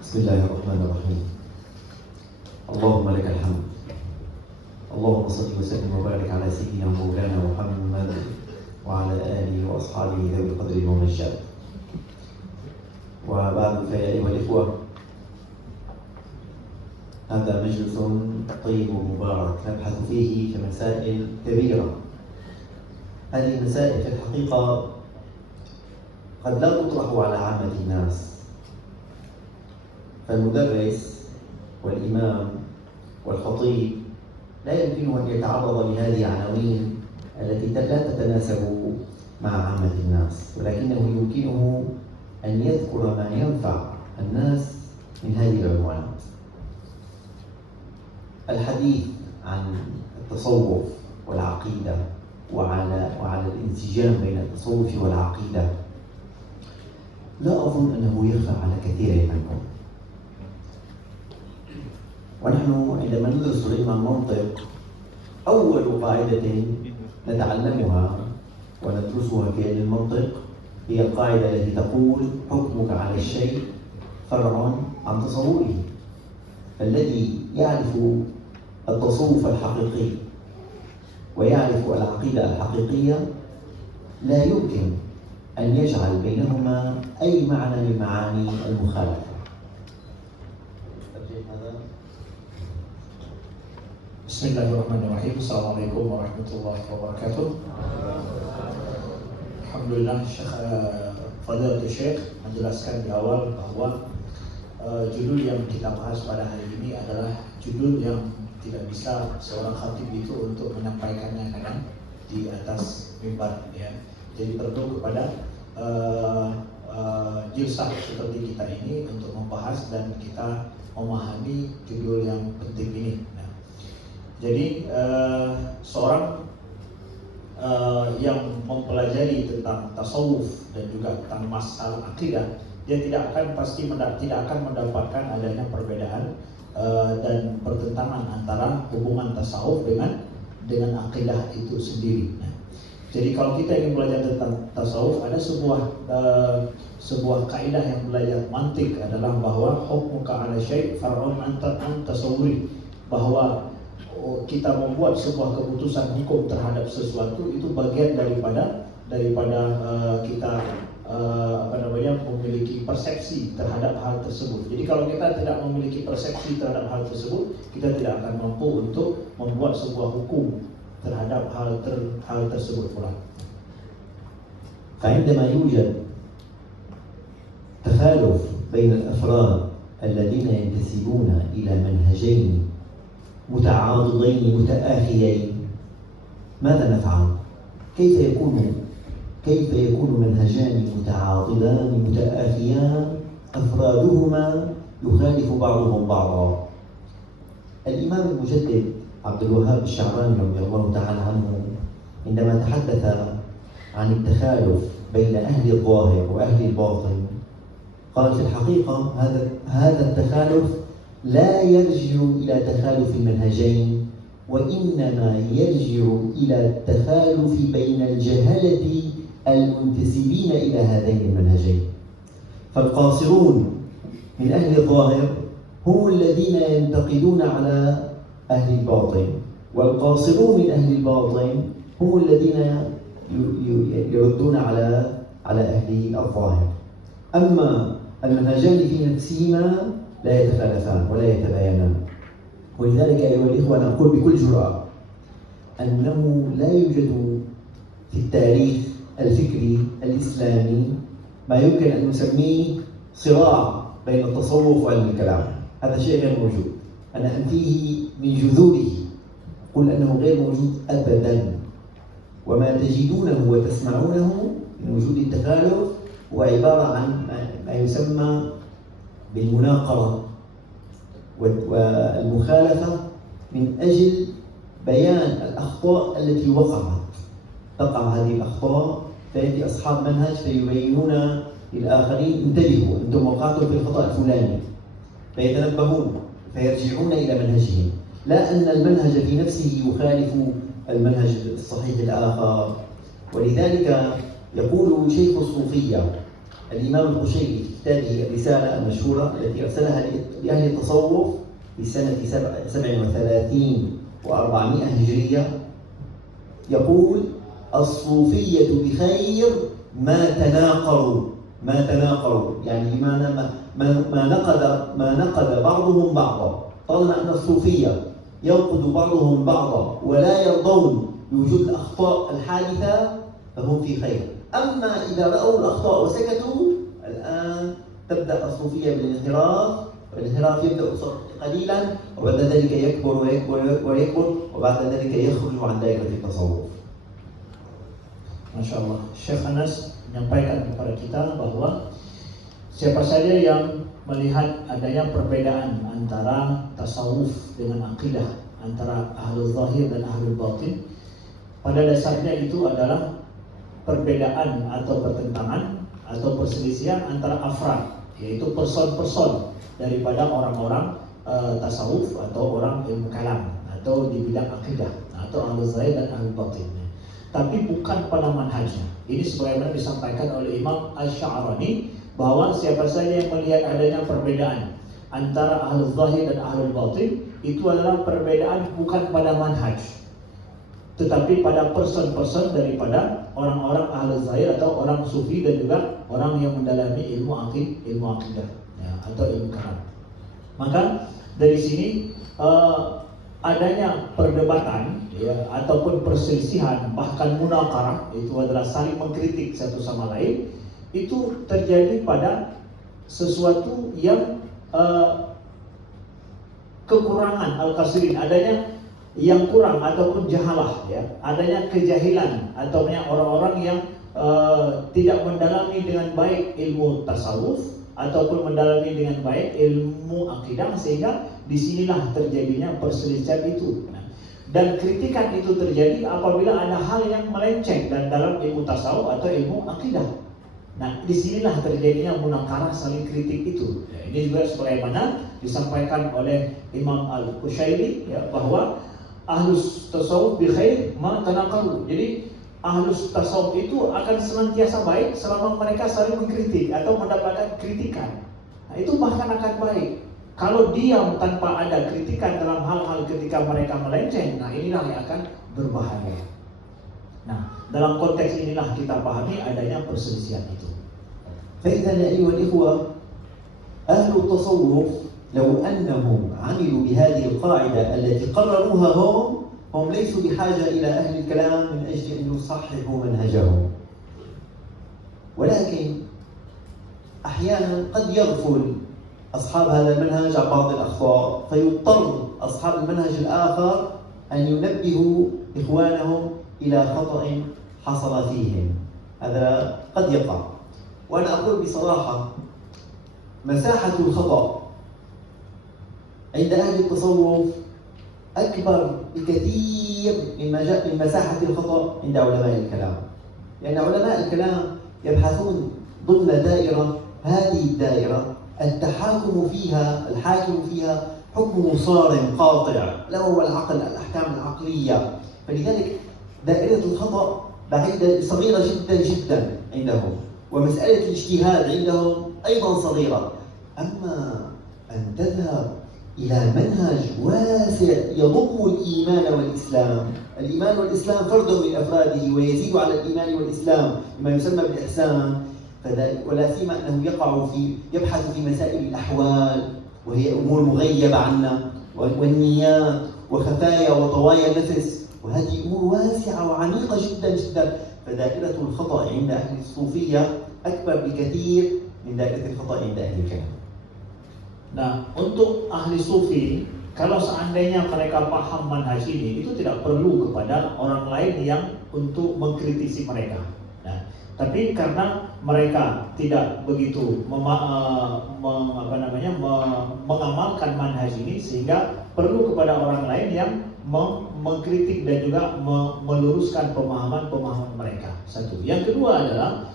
بسم الله الرحمن الرحيم. اللهم لك الحمد. اللهم صل وسلم وبارك على سيدنا مولانا محمد وعلى آله وأصحابه ذوي القدر والمجد. وبعد فيا أيها الإخوة، هذا مجلس طيب ومبارك نبحث فيه في مسائل كبيرة. هذه المسائل في الحقيقة قد لا تطرح على عامة الناس، فالمدرس والإمام والخطيب لا يمكنه أن يتعرض لهذه العناوين التي لا تتناسب مع عامة الناس، ولكنه يمكنه أن يذكر ما ينفع الناس من هذه العنوانات. الحديث عن التصوف والعقيدة وعلى الانسجام بين التصوف والعقيدة لا أظن أنه يخفى على كثير منكم. ونحن عندما ندرس علم المنطق أول قاعدة نتعلمها وندرسها في علم المنطق هي القاعدة التي تقول: حكمك على الشيء فرع عن تصوره. فالذي يعرف التصوف الحقيقي ويعرف العقيدة الحقيقية لا يمكن أن يجعل بينهما أي معنى من معاني المخالفة. بسم الله الرحمن الرحيم. Assalamualaikum warahmatullahi wabarakatuh. Alhamdulillah, Fadilatul Syekh menjelaskan di awal bahwa judul yang kita bahas pada hari ini adalah judul yang tidak bisa seorang khatib itu untuk menyampaikannya kadang di atas mimbar, ya. Jadi perlu kepada jilsah seperti kita ini untuk membahas dan kita memahami judul yang penting ini. Jadi seorang yang mempelajari tentang tasawuf dan juga tentang masalah akidah, dia tidak akan mendapatkan adanya perbedaan dan pertentangan antara hubungan tasawuf dengan akidah itu sendiri. Jadi kalau kita ingin belajar tentang tasawuf, ada sebuah kaidah yang belajar mantik adalah bahwa hukmuka ala syai' far'un an tasawwuri, bahwa kita membuat sebuah keputusan hukum terhadap sesuatu itu bagian daripada kita memiliki persepsi terhadap hal tersebut. Jadi kalau kita tidak memiliki persepsi terhadap hal tersebut, kita tidak akan mampu untuk membuat sebuah hukum terhadap hal tersebut pula. فعندما يوجد تخالف بين الأفراد الذين ينتسبون إلى منهجين متعاضدين متآخيين، ماذا نفعل؟ كيف يكون منهجان متعاضدان متآخيان أفرادهما يخالف بعضهم بعضا؟ الإمام المجدد عبد الوهاب الشعراني رضي الله تعالى عنه عندما تحدث عن التخالف بين أهل الظاهر وأهل الباطن قال: في الحقيقة هذا التخالف لا يرجع إلى تخالف المنهجين، وإنما يرجع إلى التخالف بين الجهلة المنتسبين إلى هذين المنهجين. فالقاصرون من أهل الظاهر هم الذين ينتقدون على أهل الباطن، والقاصرون من أهل الباطن هم الذين يردون على أهل الظاهر. أما المنهجان في نفسهما لا يتخالفان ولا يتباينان. ولذلك أيها الإخوة نقول بكل جرأة أنه لا يوجد في التاريخ الفكري الإسلامي ما يمكن أن نسميه صراع بين التصوف وعلم الكلام. هذا شيء غير موجود، أنا أنفيه من جذوره، قل أنه غير موجود أبدا. وما تجدونه وتسمعونه من وجود التخالف هو عبارة عن ما يسمى بالمناقرة والمخالفة من أجل بيان الأخطاء التي وقعت. تقع هذه الأخطاء فيأتي أصحاب منهج فيبينون للآخرين: انتبهوا، أنتم وقعتم في الخطأ الفلاني، فيتنبهون فيرجعون إلى منهجهم، لا أن المنهج في نفسه يخالف المنهج الصحيح الآخر. ولذلك يقول شيخ الصوفية الإمام القشيري في كتابه الرسالة المشهورة التي أرسلها لأهل التصوف في سنة 37 و400 هجرية يقول: الصوفية بخير ما تناقروا، يعني بمعنى ما نقد بعضهم بعضا. طالما أن الصوفية ينقد بعضهم بعضا ولا يرضون بوجود الأخطاء الحادثة فهم في خير. أما إذا رأوا الأخطاء وسكتوا، الآن تبدأ الصوفية بالانحراف، والانحراف يبدأ قليلا وبعد ذلك يكبر ويكبر ويكبر وبعد ذلك يخرج عن دائرة التصوف. Masya Allah, Syekh Anas menyampaikan kepada kita bahwa siapa saja yang melihat adanya perbedaan antara tasawuf dengan akidah, antara ahlul zahir dan ahlul batin, pada dasarnya itu adalah perbedaan atau pertentangan atau perselisihan antara afrad, yaitu person-person daripada orang-orang tasawuf atau orang ilmu kalam atau di bidang akidah atau ahlul zahir dan ahlul batin. Tapi bukan pada manhajnya. Ini sebagaimana disampaikan oleh Imam Asy-Sya'rani bahwa siapa saja yang melihat adanya perbedaan antara ahlul zahir dan ahlul batin, itu adalah perbedaan bukan pada manhaj, tetapi pada person-person daripada orang-orang ahlul zahir atau orang sufi dan juga orang yang mendalami ilmu akidah ya, atau ilmu kalam. Maka dari sini adanya perdebatan ya, ataupun perselisihan, bahkan munakarah, itu adalah saling mengkritik satu sama lain, itu terjadi pada sesuatu yang kekurangan al-qasirin, adanya yang kurang ataupun jahalah ya, adanya kejahilan atau orang-orang yang tidak mendalami dengan baik ilmu tasawuf ataupun mendalami dengan baik ilmu akidah, sehingga disinilah terjadinya perselisihan itu. Dan kritikan itu terjadi apabila ada hal yang melenceng dan dalam ilmu tasawuf atau ilmu akidah. Nah, disinilah terjadinya munakarah, saling kritik itu. Ya, ini juga sebagaimana disampaikan oleh Imam Al-Qushairi ya, bahwa ahlus tasawuf bi khair ma tanaqaru. Jadi ahlus tasawuf itu akan senantiasa baik selama mereka saling mengkritik atau mendapatkan kritikan. Nah, itu bahkan akan baik. Kalau diam tanpa ada kritikan dalam hal-hal ketika mereka melenceng, nah inilah yang akan berbahaya. Nah, dalam konteks inilah kita pahami adanya perselisihan itu. فإذا أيها الإخوة، أهل التصوف لو أنهم عملوا بهذه القاعدة التي قرروها هم ليسوا بحاجة إلى أهل الكلام من أجل أن يصححوا منهجهم. ولكن أحيانا قد يغفل أصحاب هذا المنهج عن بعض الأخطاء، فيضطر أصحاب المنهج الآخر أن ينبهوا إخوانهم إلى خطأ حصل فيهم. هذا قد يقع. وأنا أقول بصراحة، مساحة الخطأ عند أهل التصوف أكبر بكثير من مساحة الخطأ عند علماء الكلام. لأن علماء الكلام يبحثون ضمن دائرة، هذه الدائرة التحاكم فيها، الحاكم فيها حكمه صارم قاطع، لا هو العقل، الأحكام العقلية. فلذلك دائرة الخطأ بعيدة، صغيرة جدا جدا عندهم، ومسألة الاجتهاد عندهم أيضا صغيرة. أما أن تذهب إلى منهج واسع يضم الإيمان والإسلام، الإيمان والإسلام فرد من أفراده ويزيد على الإيمان والإسلام ما يسمى بالإحسان، ولا سيما أنه يبحث في مسائل الأحوال، وهي أمور مغيبة عنا، والنيات وخفايا وطوايا النفس، وهذه أمور واسعة وعميقة جدا جدا. فدائرة الخطأ عند أهل الصوفية أكبر بكثير من دائرة الخطأ عند أهل الكلام. Nah, untuk ahli sufi, kalau seandainya mereka paham manhaj ini, itu tidak perlu kepada orang lain yang untuk mengkritisi mereka. Nah, tapi karena mereka tidak begitu mengamalkan manhaj ini, sehingga perlu kepada orang lain yang mengkritik dan juga meluruskan pemahaman-pemahaman mereka. Satu. Yang kedua adalah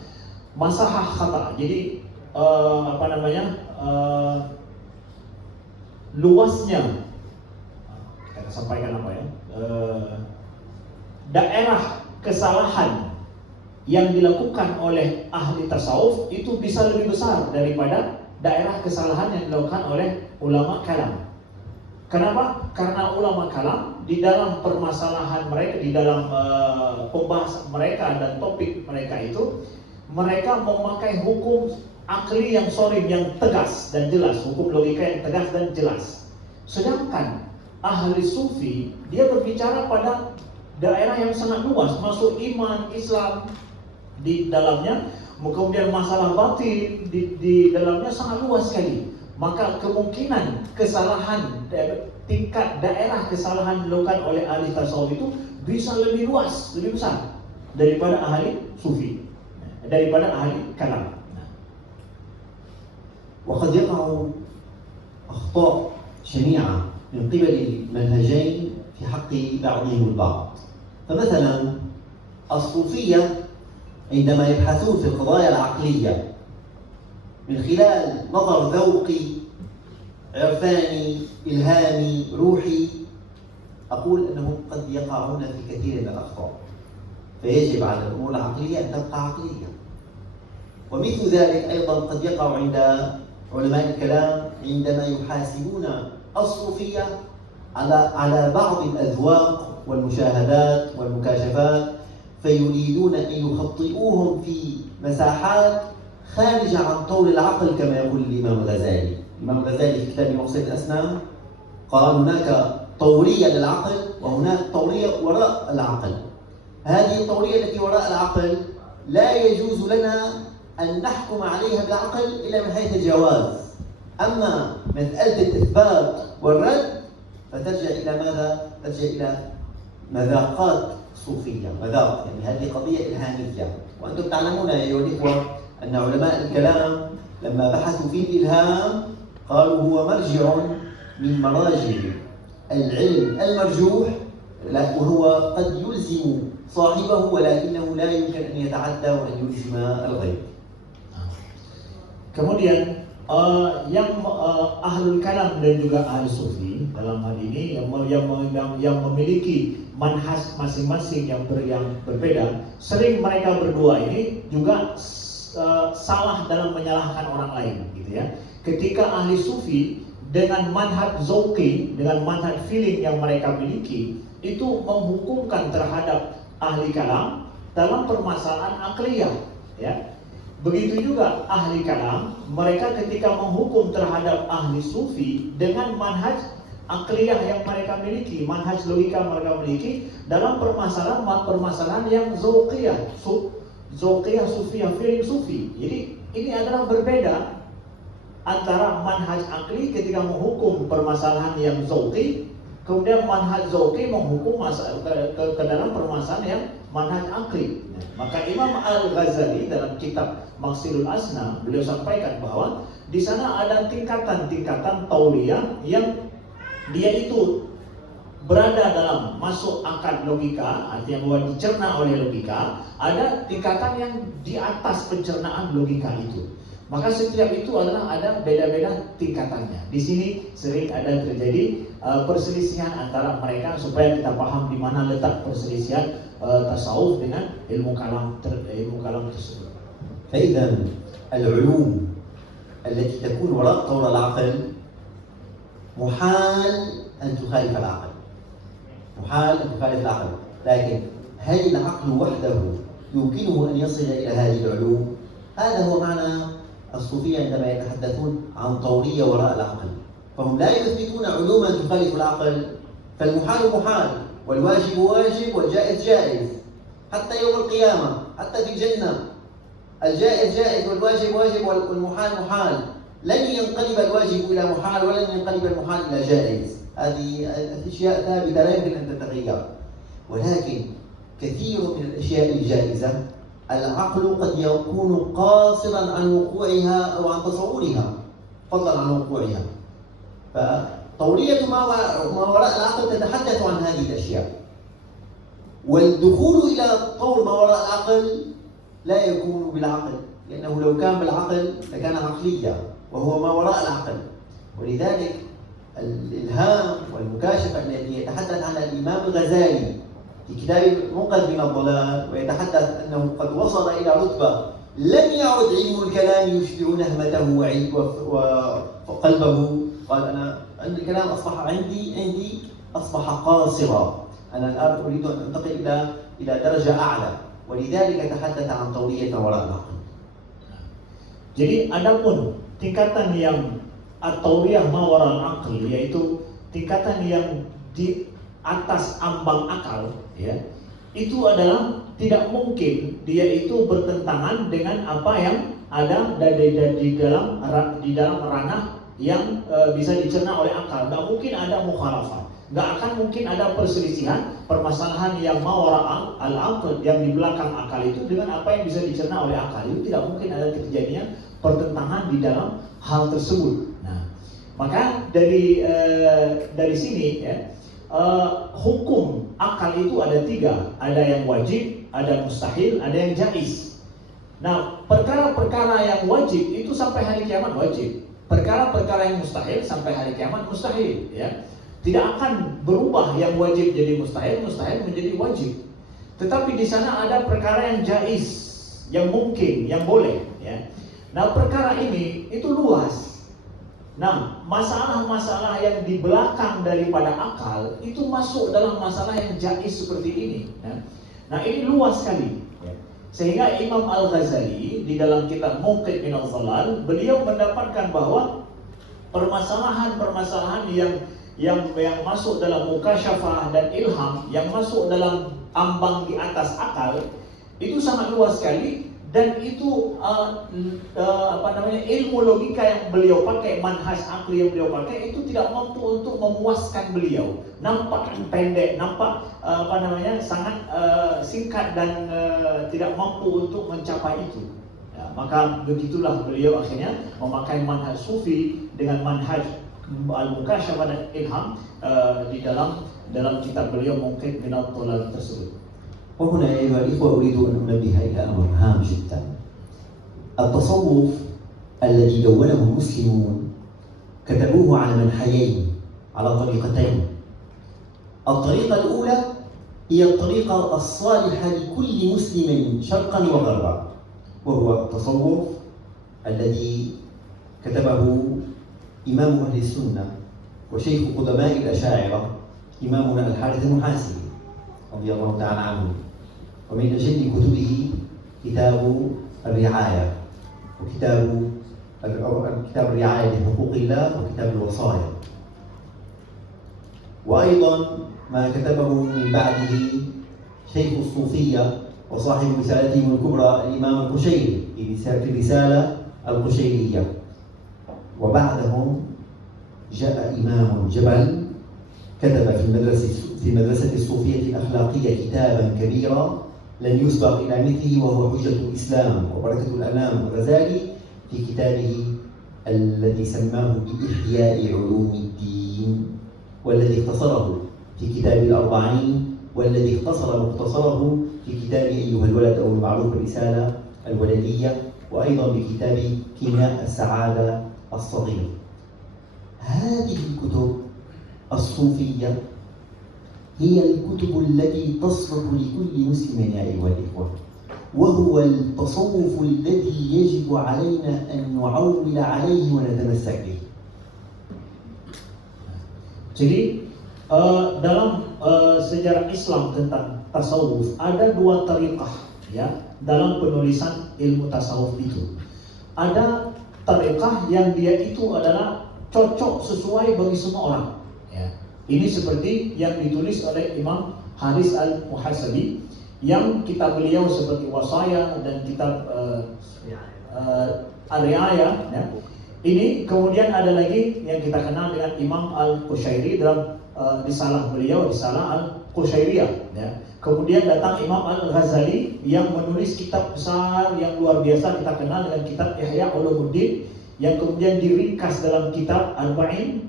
masahah khata. Jadi luasnya, kita sampaikan daerah kesalahan yang dilakukan oleh ahli tasawuf itu bisa lebih besar daripada daerah kesalahan yang dilakukan oleh ulama kalam. Kenapa? Karena ulama kalam di dalam permasalahan mereka, di dalam pembahasan mereka dan topik mereka itu, mereka memakai hukum akli yang sorry, yang tegas dan jelas, hukum logika yang tegas dan jelas. Sedangkan ahli sufi dia berbicara pada daerah yang sangat luas, masuk iman, Islam di dalamnya, kemudian masalah batin di dalamnya sangat luas sekali. Maka kemungkinan kesalahan tingkat daerah kesalahan dilakukan oleh ahli tasawuf itu bisa lebih luas, lebih besar daripada ahli sufi, daripada ahli kalam. وقد يقع أخطاء شنيعة من قبل المنهجين في حق بعضهم البعض. فمثلا الصوفية عندما يبحثون في القضايا العقلية من خلال نظر ذوقي عرفاني إلهامي روحي، أقول أنهم قد يقعون في كثير من الأخطاء، فيجب على الأمور العقلية أن تبقى عقلية. ومثل ذلك أيضا قد يقع عند علماء الكلام عندما يحاسبون الصوفية على بعض الأذواق والمشاهدات والمكاشفات، فيريدون أن يخطئوهم في مساحات خارجة عن طور العقل كما يقول الإمام الغزالي. الإمام الغزالي في كتاب مقصد الأسنان قال هناك طورية للعقل وهناك طورية وراء العقل. هذه الطورية التي وراء العقل لا يجوز لنا أن نحكم عليها بالعقل إلا من حيث الجواز. أما مسألة الإثبات والرد فترجع إلى ماذا؟ ترجع إلى مذاقات صوفية، مذاق، يعني هذه قضية إلهامية. وأنتم تعلمون أيها الإخوة أن علماء الكلام لما بحثوا في الإلهام قالوا هو مرجع من مراجع العلم المرجوح، وهو قد يلزم صاحبه ولكنه لا يمكن أن يتعدى وأن يلزم الغير. Kemudian yang ahlul kalam dan juga ahli sufi dalam hal ini yang memiliki manhaj masing-masing yang berbeda, sering mereka berdua ini juga salah dalam menyalahkan orang lain, gitu ya. Ketika ahli sufi dengan manhaj zauqi, dengan manhaj feeling yang mereka miliki, itu menghukumkan terhadap ahli kalam dalam permasalahan akliyah, ya. Begitu juga ahli kalam, mereka ketika menghukum terhadap ahli sufi dengan manhaj akliyah yang mereka miliki, manhaj logika mereka miliki dalam permasalahan yang zauqiyah, zauqiyah sufiyah, feeling sufi. Jadi ini adalah berbeda antara manhaj akli ketika menghukum permasalahan yang zauqi, kemudian manhaj zauqi menghukum ke dalam permasalahan yang manhaj akli. Maka Imam Al-Ghazali dalam kitab Maqsidul Asna beliau sampaikan bahwa di sana ada tingkatan-tingkatan tauliyah yang dia itu berada dalam masuk akad logika, artinya bahwa dicerna oleh logika. Ada tingkatan yang di atas pencernaan logika itu. Maka setiap itu adalah ada beda-beda tingkatannya. Di sini sering ada terjadi perselisihan antara mereka, supaya kita paham di mana letak perselisihan tasawuf dengan ilmu kalam tersebut. فإذا العلوم التي تكون وراء طور العقل محال أن تخالف العقل، محال أن تخالف العقل، لكن هل العقل وحده يمكنه أن يصل إلى هذه العلوم؟ هذا هو معنى الصوفية عندما يتحدثون عن طورية وراء العقل. فهم لا يثبتون علوما تخالف العقل، فالمحال محال والواجب واجب والجائز جائز، حتى يوم القيامة، حتى في الجنة الجائز جائز والواجب واجب والمحال محال. لن ينقلب الواجب إلى محال ولن ينقلب المحال إلى جائز. هذه الأشياء ثابتة لا يمكن أن تتغير. ولكن كثير من الأشياء الجائزة العقل قد يكون قاصرا عن وقوعها أو عن تصورها فضلا عن وقوعها. فطورية ما وراء العقل تتحدث عن هذه الأشياء، والدخول إلى طور ما وراء العقل لا يكون بالعقل، لأنه لو كان بالعقل لكان عقليا وهو ما وراء العقل. ولذلك الإلهام والمكاشفة التي يتحدث عنها الإمام الغزالي في كتاب منقذ من الضلال ويتحدث أنه قد وصل إلى رتبة لم يعد علم الكلام يشبع نهمته وقلبه. قال أنا الكلام أصبح عندي أصبح قاصرا، أنا الآن أريد أن أنتقل إلى درجة أعلى، ولذلك تحدث عن طورية وراء العقل. Jadi adapun tingkatan yang at-tauriyah ma waral aql, yaitu tingkatan yang di atas ambang akal, ya, itu adalah tidak mungkin dia itu bertentangan dengan apa yang ada di dalam ranah yang bisa dicerna oleh akal. Nggak mungkin ada mukhalafah, nggak akan mungkin ada perselisihan, permasalahan yang mawara al-aql, yang di belakang akal itu dengan apa yang bisa dicerna oleh akal. Itu tidak mungkin ada kejadian pertentangan di dalam hal tersebut. Nah, maka dari sini, ya, hukum akal itu ada 3, ada yang wajib, ada mustahil, ada yang jaiz. Nah, perkara-perkara yang wajib itu sampai hari kiamat wajib. Perkara-perkara yang mustahil sampai hari kiamat mustahil, ya. Tidak akan berubah yang wajib jadi mustahil, mustahil menjadi wajib. Tetapi di sana ada perkara yang jaiz, yang mungkin, yang boleh, ya. Nah, perkara ini itu luas. Nah, masalah-masalah yang di belakang daripada akal itu masuk dalam masalah yang jaiz seperti ini, ya. Nah, ini luas sekali, ya. Sehingga Imam Al-Ghazali di dalam kitab Munqidh minadh dhalal, beliau mendapatkan bahwa permasalahan-permasalahan yang masuk dalam mukasyafah dan ilham, yang masuk dalam ambang di atas akal, itu sangat luas sekali. Dan itu ilmu logika yang beliau pakai, manhaj akli yang beliau pakai itu tidak mampu untuk memuaskan beliau. Nampak pendek, nampak sangat singkat dan tidak mampu untuk mencapai itu. Ya, maka begitulah beliau akhirnya memakai manhaj sufi dengan manhaj al-mukasyafah dan ilham di dalam kitab beliau Munqidh minadh dhalal tersebut. وهنا أيها الإخوة أريد أن أنبه إلى أمر هام جدا. التصوف الذي دونه المسلمون كتبوه على منحيين، على طريقتين. الطريقة الأولى هي الطريقة الصالحة لكل مسلم شرقا وغربا، وهو التصوف الذي كتبه إمام أهل السنة وشيخ قدماء الأشاعرة إمامنا الحارث المحاسبي رضي الله تعالى عنه. ومن أجل كتبه كتاب الرعاية، وكتاب الرعاية لحقوق الله، وكتاب الوصايا. وأيضا ما كتبه من بعده شيخ الصوفية وصاحب رسالتهم الكبرى الإمام القشيري في الرسالة القشيرية. وبعدهم جاء إمام جبل كتب في المدرسة الصوفية الأخلاقية كتابا كبيرا لن يسبق إلى مثله، وهو حجة الإسلام وبركة الأنام الغزالي في كتابه الذي سماه بإحياء علوم الدين، والذي اختصره في كتاب الأربعين، والذي اختصر مختصره في كتاب أيها الولد أو المعروف الرسالة الولدية، وأيضا بكتاب كيمياء السعادة الصغير. هذه الكتب الصوفية هي الكتب التي تصلح لكل مسلم يا أيها الإخوة، وهو التصوف الذي يجب علينا أن نعول عليه ونتمسك به. Jadi dalam sejarah Islam tentang tasawuf ada 2 tariqah, ya, dalam penulisan ilmu tasawuf itu. Ada tariqah yang dia itu adalah cocok sesuai bagi semua orang, ya. Ini seperti yang ditulis oleh Imam Haris al-Muhasabi, yang kitab beliau seperti Wasaya dan kitab Ar-Ri'ayah, ya. Ini kemudian ada lagi yang kita kenal dengan Imam Al-Qushairi dalam risalah beliau, risalah Al-Qushairiyah, ya. Kemudian datang Imam Al-Ghazali yang menulis kitab besar yang luar biasa kita kenal dengan kitab Ihya Ulumuddin, yang kemudian diringkas dalam kitab Arba'in,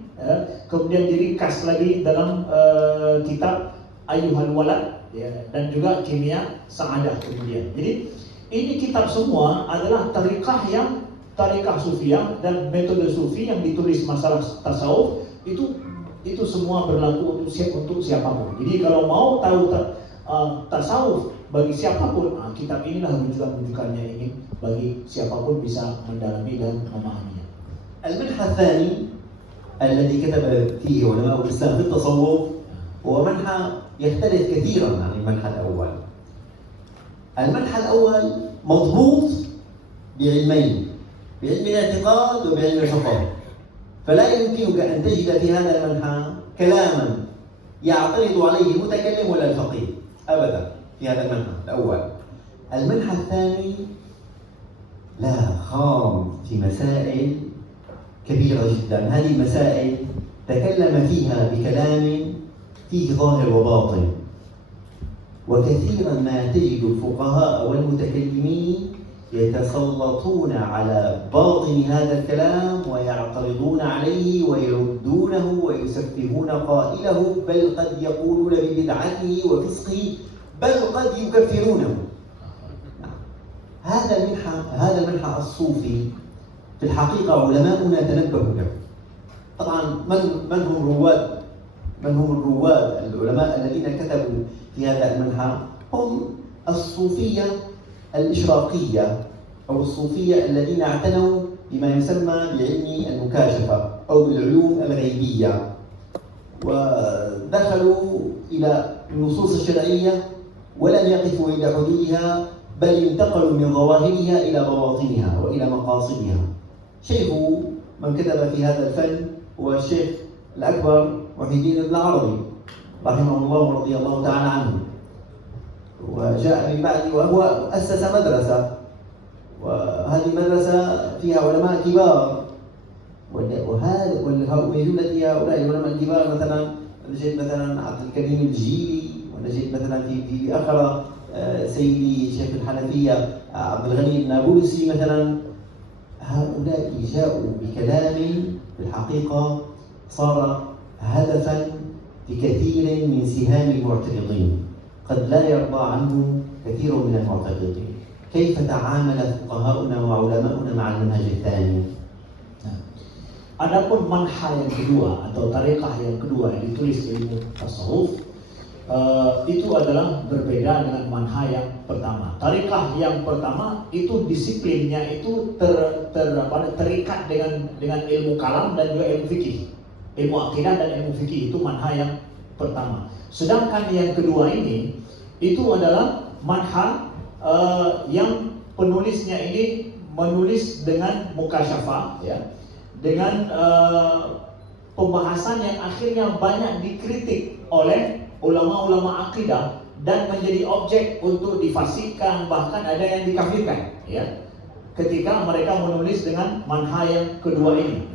kemudian diringkas lagi dalam kitab Ayyuhal Walad, ya, dan juga Kimia Sa'adah kemudian. Jadi ini kitab semua adalah tarikah sufiyah dan metode sufi yang ditulis masalah tasawuf, itu semua berlaku untuk siapapun. Jadi kalau mau tahu tasawuf bagi siapapun. Kitab inilah rujukan-rujukannya ini bagi siapapun bisa mendalami dan memahaminya. المنحى الثاني الذي كتب فيه علماء الإسلام في التصوف هو منحى يختلف كثيرا عن المنحى الأول. المنحى الأول مضبوط بعلمين، بعلم الاعتقاد وبعلم الفقه، فلا يمكنك أن تجد في هذا المنحى كلاما يعترض عليه المتكلم ولا الفقيه أبدا في هذا المنحى الأول. المنحى الثاني لا خاض في مسائل كبيرة جدا، هذه المسائل تكلم فيها بكلام فيه ظاهر وباطن، وكثيرا ما تجد الفقهاء والمتكلمين يتسلطون على باطن هذا الكلام ويعترضون عليه ويردونه ويسفهون قائله، بل قد يقولون ببدعته وفسقه، بل قد يكفرونه. هذا المنحى الصوفي في الحقيقة علماؤنا تنبهوا له. طبعا من هم الرواد العلماء الذين كتبوا في هذا المنحى؟ هم الصوفية الإشراقية أو الصوفية الذين اعتنوا بما يسمى بعلم المكاشفة أو بالعلوم الغيبية، ودخلوا إلى النصوص الشرعية ولم يقفوا عند حدودها، بل انتقلوا من ظواهرها إلى بواطنها وإلى مقاصدها. شيخ من كتب في هذا الفن هو الشيخ الأكبر محي الدين ابن عربي رحمه الله ورضي الله تعالى عنه، وجاء من بعده وهو أسس مدرسة، وهذه المدرسة فيها علماء كبار، ويوجد فيها هؤلاء العلماء الكبار مثلا نجد مثلا عبد الكريم الجيلي، ونجد مثلا في آخر سيدي شيخ الحنفية عبد الغني النابلسي مثلا. هؤلاء جاءوا بكلام في الحقيقة صار هدفا لكثير من سهام المعترضين، قد لا يرضى عنه كثير من المعترضين. كيف تعامل فقهاؤنا وعلماؤنا مع المنهج الثاني؟ Adapun manhaj yang kedua atau tariqah yang kedua yang ditulis ilmu tasawuf itu adalah berbeda dengan manhaj yang pertama. Tariqah yang pertama itu disiplinnya itu terikat dengan ilmu kalam dan juga ilmu fikih, ilmu akidah dan ilmu fikih, itu manhaj yang pertama. Sedangkan yang kedua ini itu adalah manhaj yang penulisnya ini menulis dengan mukasyafah, ya, dengan pembahasan yang akhirnya banyak dikritik oleh ulama-ulama akidah dan menjadi objek untuk difasihkan, bahkan ada yang dikafirkan, ya, ketika mereka menulis dengan manhaj yang kedua ini.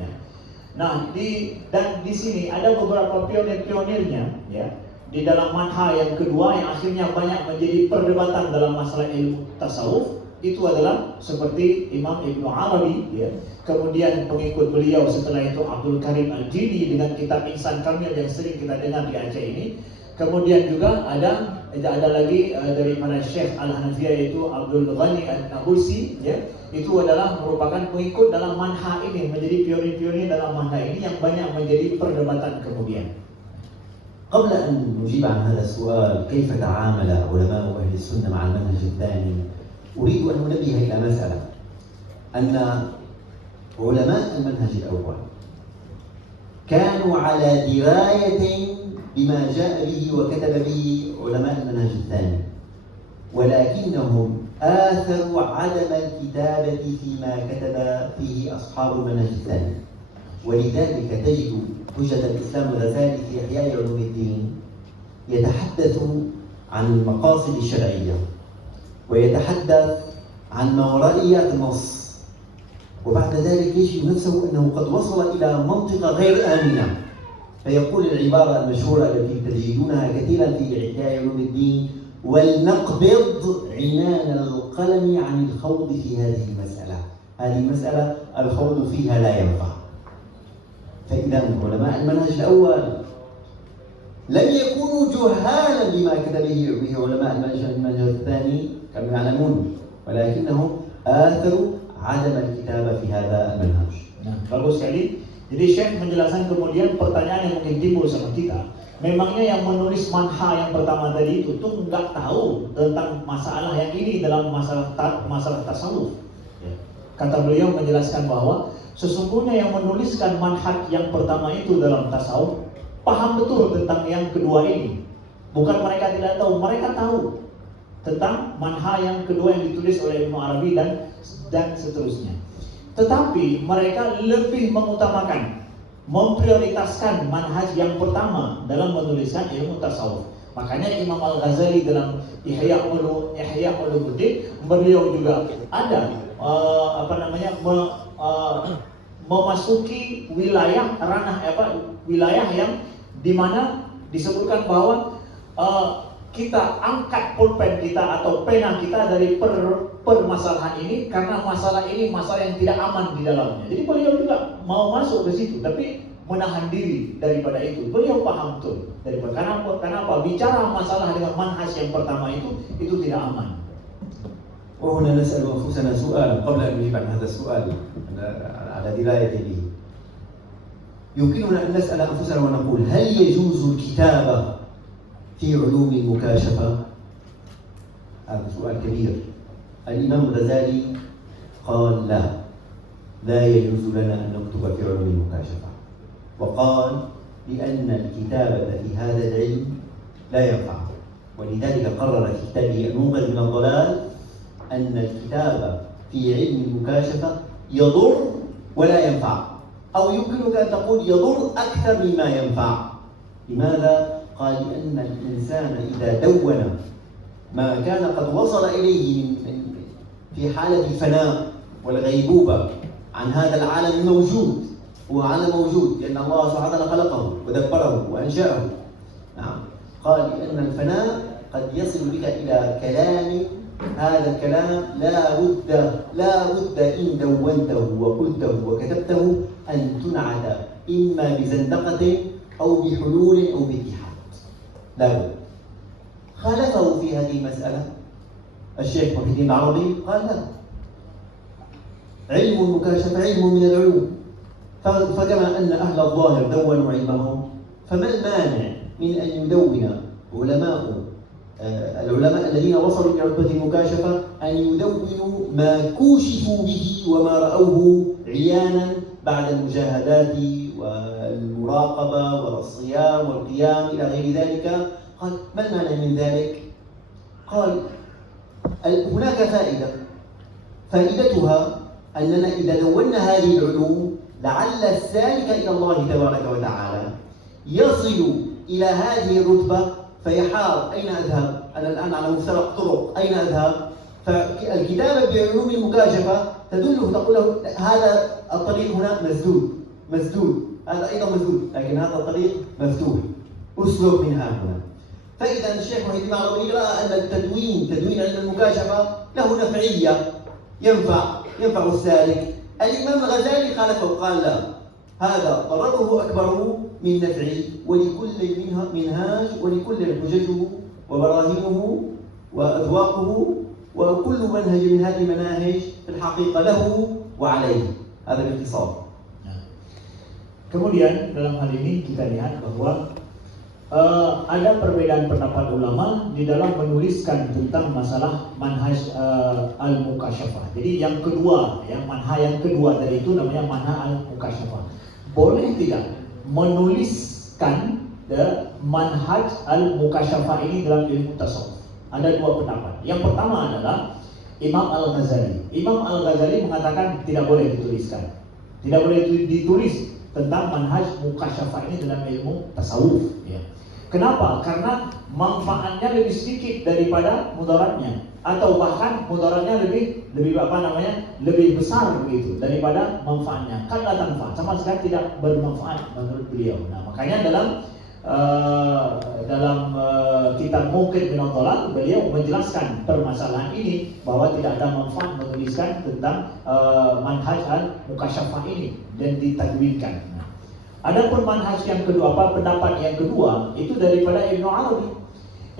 Nah, di sini ada beberapa pionir-pionirnya, ya, di dalam manhaj yang kedua yang akhirnya banyak menjadi perdebatan dalam masalah ilmu tasawuf. Itu adalah seperti Imam Ibnu Arabi, ya. Kemudian pengikut beliau setelah itu Abdul Karim Al-Jili dengan kitab Insan Kamil yang sering kita dengar di Aceh ini. Kemudian juga ada lagi daripada Syekh Al-Hanafiyah yaitu Abdul Ghani Al-Nabulsi, ya. Itu adalah merupakan pengikut dalam manhaj ini, menjadi pionir-pionir dalam manhaj ini yang banyak menjadi perdebatan kemudian. قبل أن نجيب عن هذا السؤال كيف تعامل علماء أهل السنة مع المنهج الثاني، أريد أن أنبه إلى مسألة، أن علماء المنهج الأول كانوا على دراية بما جاء به وكتب به علماء المنهج الثاني، ولكنهم آثروا عدم الكتابة فيما كتب فيه أصحاب المنهج الثاني. ولذلك تجد حجة الإسلام الغزالي في إحياء علوم الدين يتحدث عن المقاصد الشرعية ويتحدث عن ما ورائيات النص، وبعد ذلك يجد نفسه أنه قد وصل إلى منطقة غير آمنة، فيقول العبارة المشهورة التي تجدونها كثيرا في إحياء علوم الدين: ولنقبض عنان القلم عن الخوض في هذه المسألة. هذه المسألة الخوض فيها لا ينفع. فإذا علماء المنهج الأول لم يكونوا جهالا بما كتب به علماء المنهج الثاني، كانوا يعلمون، ولكنهم آثروا عدم الكتابة في هذا المنهج. Nah, bagus sekali. Jadi Syekh menjelaskan kemudian pertanyaan yang mungkin timbul sama kita, memangnya yang menulis manha yang pertama tadi itu tuh nggak tahu tentang masalah yang ini dalam masalah tasawuf. Ya. Kata beliau menjelaskan bahwa sesungguhnya yang menuliskan manhaj yang pertama itu dalam tasawuf paham betul tentang yang kedua ini. Bukan mereka tidak tahu, mereka tahu tentang manhaj yang kedua yang ditulis oleh Ibnu Arabi dan seterusnya. Tetapi mereka lebih mengutamakan, memprioritaskan manhaj yang pertama dalam menuliskan ilmu tasawuf. Makanya Imam Al-Ghazali dalam Ihya Ulumuddin, beliau juga ada memasuki wilayah wilayah yang dimana disebutkan bahwa kita angkat pulpen kita atau pena kita dari permasalahan ini karena masalah ini masalah yang tidak aman di dalamnya. Jadi beliau juga mau masuk ke situ, tapi menahan diri daripada itu. Beliau paham betul daripada kenapa bicara masalah dengan manhaj yang pertama itu tidak aman. وهنا نسأل أنفسنا سؤالا قبل أن نجيب عن هذا السؤال على دراية به. يمكننا أن نسأل أنفسنا ونقول هل يجوز الكتابة في علوم المكاشفة؟ هذا سؤال كبير. الإمام الغزالي قال لا يجوز لنا أن نكتب في علوم المكاشفة، وقال لأن الكتابة في هذا العلم لا ينفع، ولذلك قرر في كتابه المنقذ من الضلال أن الكتابة في علم المكاشفة يضر ولا ينفع، أو يمكنك أن تقول يضر أكثر مما ينفع. لماذا؟ قال لأن الإنسان إذا دون ما كان قد وصل إليه في حالة الفناء والغيبوبة عن هذا العالم الموجود، هو عالم موجود لأن الله سبحانه وتعالى خلقه ودبره وأنشأه. نعم. قال لأن الفناء قد يصل بك إلى كلام، هذا الكلام لا بد إن دونته وقلته وكتبته أن تنعت إما بزندقة أو بحلول أو باتحاد. لا بد. خالفه في هذه المسألة الشيخ محي الدين العربي، قال لا، علم المكاشفة علم من العلوم، فكما أن أهل الظاهر دونوا علمهم، فما المانع من أن يدون العلماء الذين وصلوا إلى رتبة المكاشفة أن يدونوا ما كوشفوا به وما رأوه عيانا بعد المجاهدات والمراقبة والصيام والقيام إلى غير ذلك. قال ما المانع من ذلك؟ قال هناك فائدتها أننا إذا دوننا هذه العلوم لعل السالك إلى الله تبارك وتعالى يصل إلى هذه الرتبة فيحار أين أذهب؟ أنا الآن على مفترق طرق، أين أذهب؟ فالكتابة بعلوم المكاشفة تدله، تقول له هذا الطريق هنا مسدود، هذا أيضا مسدود، لكن هذا الطريق مفتوح، أسلك من هنا. فإذا الشيخ محي الدين العربي رأى أن تدوين علم المكاشفة له نفعية، ينفع السالك. الإمام الغزالي خالفه وقال لا، هذا ضرره أكبر من نفعه، ولكل منهاج ولكل حججه وبراهينه وأذواقه، وكل منهج من هذه المناهج في الحقيقة له وعليه. هذا باختصار. Kemudian dalam hal ini kita lihat bahwa ada perbedaan pendapat ulama di dalam menuliskan tentang masalah manhaj al-mukasyafah. Jadi yang kedua, manhaj yang kedua dari itu namanya manhaj al-mukasyafah. Boleh tidak menuliskan manhaj al-mukasyafah ini dalam ilmu tasawuf? Ada dua pendapat. Yang pertama adalah Imam Al-Ghazali. Imam Al-Ghazali mengatakan tidak boleh dituliskan. Tidak boleh ditulis tentang manhaj mukasyafah ini dalam ilmu tasawuf, ya. Kenapa? Karena manfaatnya lebih sedikit daripada mudaratnya, atau bahkan mudaratnya lebih besar begitu daripada manfaatnya. Kan datang manfaat, sama sekali tidak bermanfaat menurut beliau. Nah, makanya dalam kitab Munqidh min ad-Dhalal beliau menjelaskan permasalahan ini bahwa tidak ada manfaat menuliskan tentang manhaj al-mukasyafah ini dan ditadwinkan. Adapun manhaj yang kedua, pendapat yang kedua itu daripada Ibnu Arabi.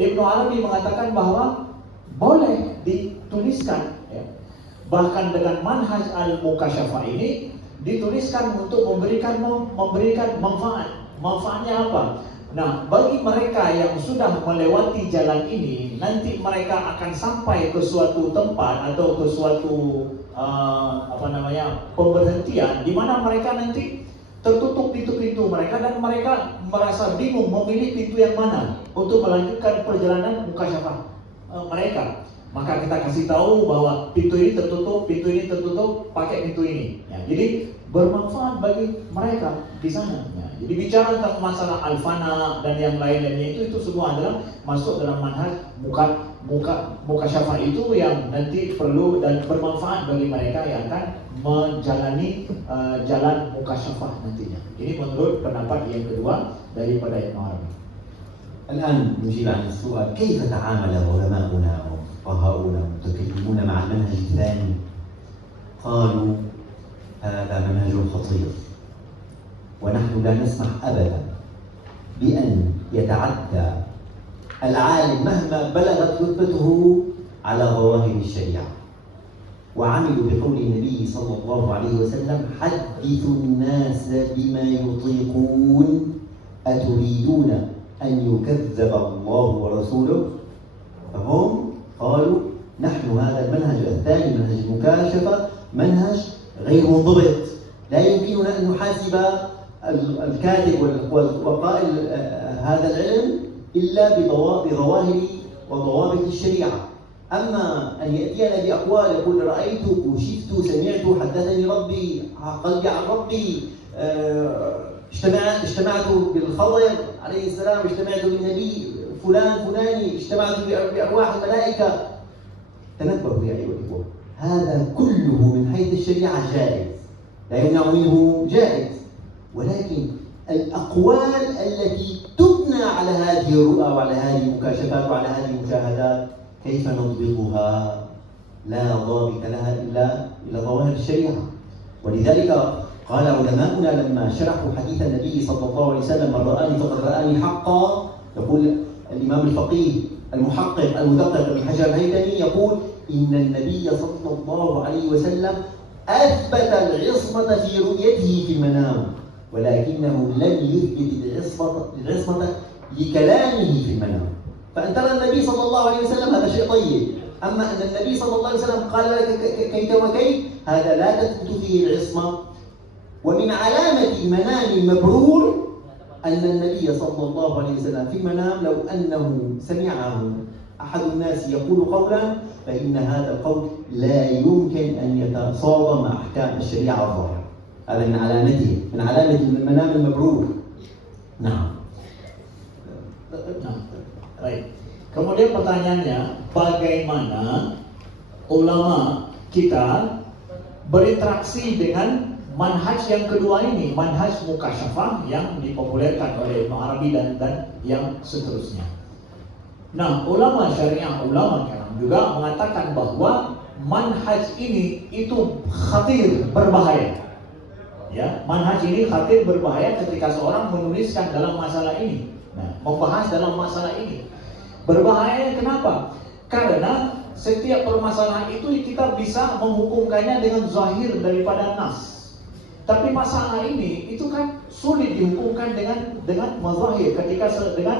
Ibnu Arabi mengatakan bahwa boleh dituliskan, ya. Bahkan dengan manhaj al-mukasyafah ini dituliskan untuk memberikan manfaat. Manfaatnya apa? Nah, bagi mereka yang sudah melewati jalan ini, nanti mereka akan sampai ke suatu tempat atau ke suatu pemberhentian di mana mereka nanti tertutup pintu-pintu mereka dan mereka merasa bingung memilih pintu yang mana untuk melanjutkan perjalanan mukasyafah mereka. Maka kita kasih tahu bahwa pintu ini tertutup, pakai pintu ini. Ya, jadi bermanfaat bagi mereka di sana. Ya, jadi bicara tentang masalah al-fana dan yang lain-lainnya itu semua adalah masuk dalam manhaj mukasyafah itu yang nanti perlu dan bermanfaat bagi mereka yang akan menjalani jalan mukasyafah nantinya. Ini menurut pendapat yang kedua daripada Ibnu Arabi. الآن نجيب عن السؤال: كيف تعامل علماؤنا وفقهاؤنا المتكلمون مع المنهج الثاني؟ قالوا هذا منهج خطير ونحن لا نسمح أبدا بأن يتعدى العالم مهما بلغت رتبته على ظواهر الشريعة، وعملوا بقول النبي صلى الله عليه وسلم: حدثوا الناس بما يطيقون أتريدون أن يكذب الله ورسوله؟ فهم قالوا نحن هذا المنهج الثاني منهج المكاشفة منهج غير منضبط، لا يمكننا أن نحاسب الكاتب وقائل هذا العلم إلا بظواهر وضوابط الشريعة. أما أن يأتينا بأقوال يقول رأيت وشفت سمعت حدثني ربي قلبي عن ربي اجتمعت بالخضر عليه السلام، اجتمعت بالنبي فلاني، اجتمعت بأرواح الملائكة. تنبهوا يا أيها الإخوة، هذا كله من حيث الشريعة جائز، لا يمنع منه جائز، ولكن الأقوال التي تبنى على هذه الرؤى وعلى هذه المكاشفات وعلى هذه المشاهدات كيف نضبطها؟ لا ضابط لها إلا ظواهر الشريعة. ولذلك قال علماؤنا لما شرحوا حديث النبي صلى الله عليه وسلم: من رآني فقد رآني حقا، يقول الإمام الفقيه المحقق المدقق ابن حجر الهيثمي يقول: إن النبي صلى الله عليه وسلم أثبت العصمة في رؤيته في المنام، ولكنه لم يثبت العصمة لكلامه في المنام. فأن ترى النبي صلى الله عليه وسلم هذا شيء طيب، أما أن النبي صلى الله عليه وسلم قال لك كيف وكيف، هذا لا تثبت فيه العصمة. ومن علامة المنام المبرور أن النبي صلى الله عليه وسلم في المنام لو أنه سمعه أحد الناس يقول قولا فإن هذا القول لا يمكن أن يتصادم مع أحكام الشريعة الظاهرة. هذا من علامته، من علامة المنام المبرور. نعم. Baik. Kemudian pertanyaannya, bagaimana ulama kita berinteraksi dengan manhaj yang kedua ini, manhaj mukasyafah yang dipopulerkan oleh Ibnu Arabi dan yang seterusnya. Nah, ulama syariah, ulama kalam juga mengatakan bahwa manhaj ini itu khatir, berbahaya. Ya, manhaj ini khatir, berbahaya ketika seorang menuliskan dalam masalah ini. Nah, membahas dalam masalah ini. Berbahaya kenapa? Karena setiap permasalahan itu kita bisa menghukumkannya dengan zahir daripada nas. Tapi masalah ini itu kan sulit dihukumkan dengan mazahir dengan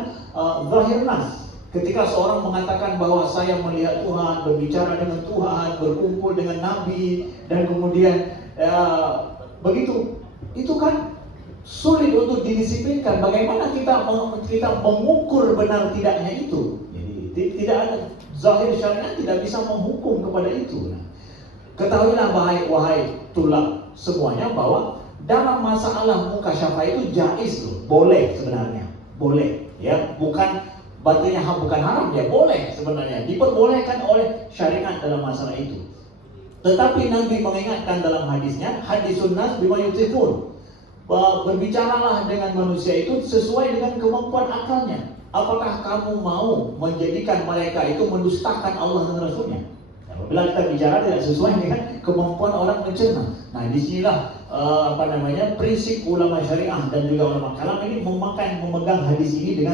zahir nas. Ketika seorang mengatakan bahwa saya melihat Tuhan, berbicara dengan Tuhan, berkumpul dengan Nabi, dan kemudian begitu, itu kan sulit untuk didisiplinkan. Bagaimana kita mengukur benar tidaknya itu? Jadi tidak ada zahir syariat, tidak bisa menghukum kepada itu. Nah, ketahuilah wahai tulab semuanya bahwa dalam masalah mukasyafah itu jaiz loh, boleh sebenarnya, boleh ya, bukan batinnya bukan haram, ya boleh sebenarnya, diperbolehkan oleh syariat dalam masalah itu. Tetapi Nabi mengingatkan dalam hadisnya, hadisun nas bima yutiqun, berbicaralah dengan manusia itu sesuai dengan kemampuan akalnya. Apakah kamu mau menjadikan mereka itu mendustakan Allah dan Rasulnya? Bila kita bicara tidak sesuai dengan kemampuan orang mencerna. Nah, disinilah prinsip ulama syariah dan juga ulama kalam ini memegang hadis ini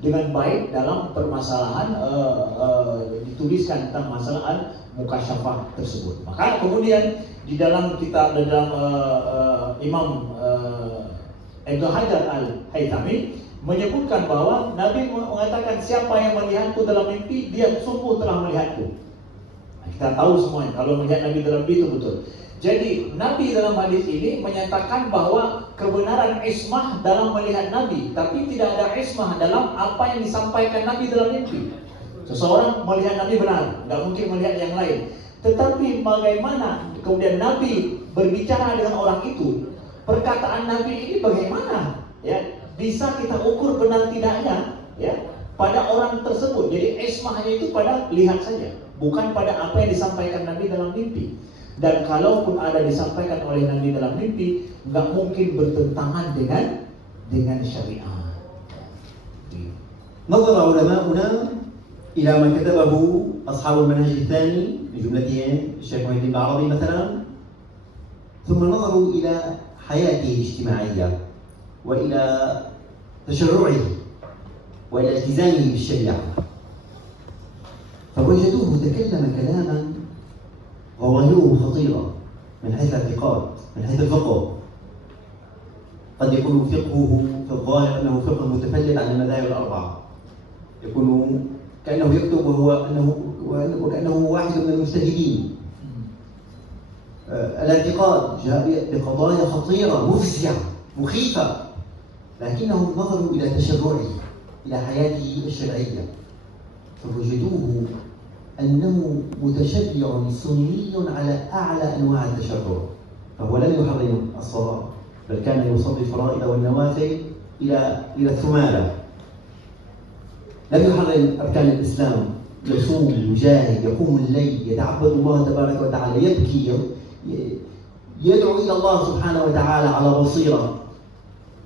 dengan baik dalam permasalahan dituliskan tentang masalah mukasyafah tersebut. Maka kemudian di dalam kitab Imam Ibnu Hajar al-Haythami menyebutkan bahwa Nabi mengatakan siapa yang melihatku dalam mimpi, dia sungguh telah melihatku. Nah, kita tahu semuanya kalau melihat Nabi dalam mimpi itu betul. Jadi Nabi dalam hadis ini menyatakan bahwa kebenaran ismah dalam melihat Nabi, tapi tidak ada ismah dalam apa yang disampaikan Nabi dalam mimpi. Seseorang melihat Nabi benar, nggak mungkin melihat yang lain. Tetapi bagaimana kemudian Nabi berbicara dengan orang itu? Perkataan Nabi ini bagaimana? Ya, bisa kita ukur benar tidaknya? Ya, pada orang tersebut. Jadi ismahnya itu pada lihat saja, bukan pada apa yang disampaikan Nabi dalam mimpi. Dan kalaupun ada disampaikan oleh Nabi dalam mimpi, nggak mungkin bertentangan dengan syariat. نظر علماؤنا إلى ما كتبه أصحاب المنهج الثاني بجملتهم الشيخ محي الدين العربي مثلا، ثم نظروا إلى حياته الاجتماعية وإلى تشرعه وإلى التزامه بالشريعة، فوجدوه تكلم كلاما ظواهره خطيرة من حيث الاعتقاد، من حيث الفقه. قد يكون فقهه في الظاهر أنه فقه متفلت عن المذاهب الأربعة، يكون كأنه يكتب وكأنه واحد من المجتهدين. الاعتقاد جاء بقضايا خطيرة مفزعة مخيفة، لكنهم نظروا إلى تشرعه، إلى حياته الشرعية، فوجدوه أنه متشرع سني على أعلى أنواع التشرع، فهو لم يحرم الصلاة، بل كان يصلي الفرائض والنوافل إلى الثمالة. لم يحرم أركان الإسلام، يصوم، يجاهد، يقوم الليل، يتعبد الله تبارك وتعالى، يبكي، يدعو إلى الله سبحانه وتعالى على بصيرة.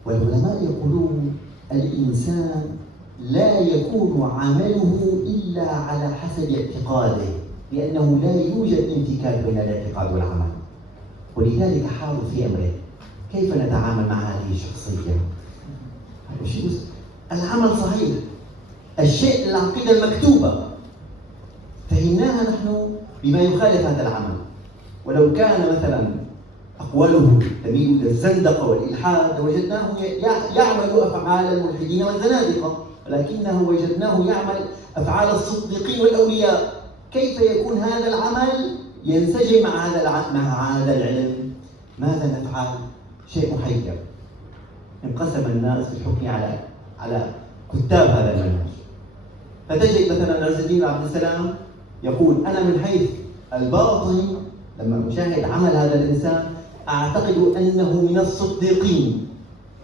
والعلماء يقولون الإنسان لا يكون عمله إلا على حسب اعتقاده، لأنه لا يوجد انفكاك بين الاعتقاد والعمل، ولذلك حاروا في أمره. كيف نتعامل مع هذه الشخصية؟ العمل صحيح، الشيء العقيدة المكتوبة فهمناها نحن بما يخالف هذا العمل، ولو كان مثلا أقواله تميل إلى الزندقة والإلحاد وجدناه يعمل أفعال الملحدين والزنادقة، ولكنه وجدناه يعمل أفعال الصديقين والأولياء. كيف يكون هذا العمل ينسجم مع هذا العلم؟ ماذا نفعل؟ شيء محير. انقسم الناس في الحكم على كتاب هذا المنهج، فتجد مثلا عز الدين عبد السلام يقول أنا من حيث الباطن لما أشاهد عمل هذا الإنسان أعتقد أنه من الصديقين،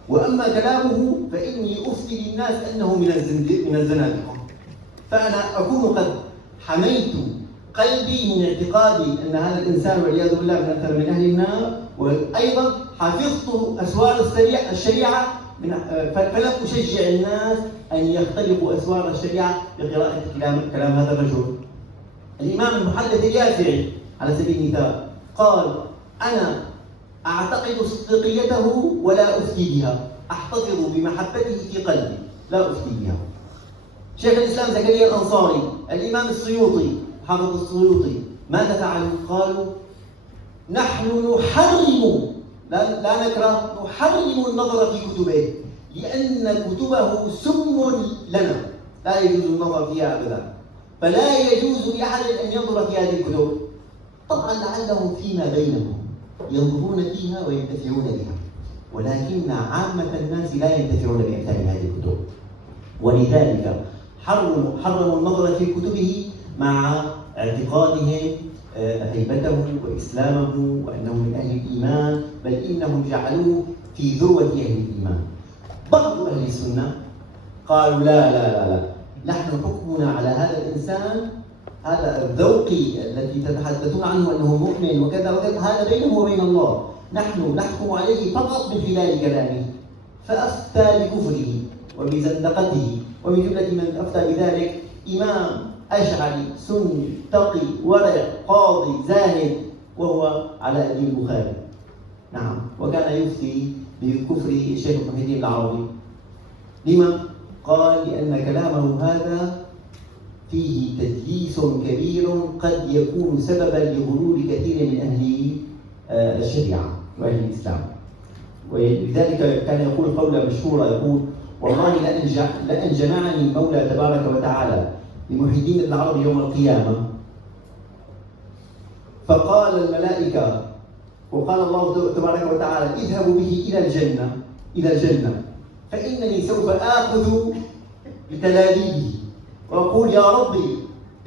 وأما كلامه فإني أفتي للناس أنه من الزنادقة. فأنا أكون قد حميت قلبي من اعتقادي أن هذا الإنسان والعياذ بالله من أهل النار، وأيضا حفظت أسوار الشريعة فلم أشجع الناس أن يختلقوا أسوار الشريعة بقراءة كلام هذا الرجل. الإمام المحدث اليافعي على سبيل المثال قال أنا أعتقد صديقيته ولا أفتي بها، أحتفظ بمحبته في قلبي لا أفتي بها. شيخ الإسلام زكريا الأنصاري، الإمام السيوطي، حافظ السيوطي، ماذا فعلوا؟ قالوا نحن نحرم لا نكره، نحرم النظر في كتبه لأن كتبه سم لنا، لا يجوز النظر فيها أبدا، فلا يجوز لأحد أن ينظر في هذه الكتب. طبعا لعلهم فيما بينهم ينظرون فيها وينتفعون بها، ولكن عامة الناس لا ينتفعون بأمثال هذه الكتب، ولذلك حرموا النظر في كتبه مع اعتقادهم هيبته وإسلامه وأنه من أهل الإيمان، بل إنهم جعلوه في ذروة أهل الإيمان. بعض أهل السنة قالوا لا لا لا لا، نحن حكمنا على هذا الإنسان هذا الذوقي الذي تتحدثون عنه أنه مؤمن وكذا وكذا، هذا بينه وبين الله، نحن نحكم عليه فقط من خلال كلامه. فأفتى بكفره وبزندقته، ومن جملة من أفتى بذلك إمام أشعري سني تقي ورع قاضي زاهد وهو على أبي البخاري. نعم، وكان يفتي بكفر الشيخ محي الدين العربي. لما؟ قال لأن كلامه هذا فيه تدليس كبير قد يكون سببا لغلول كثير من أهل الشريعة وأهل الإسلام. ولذلك كان يقول قولة مشهورة، يقول والله لأن جمعني المولى تبارك وتعالى بمحي الدين العربي يوم القيامة فقال الملائكة وقال الله تبارك وتعالى اذهبوا به إلى الجنة فإنني سوف آخذ بتلاليه وأقول يا ربي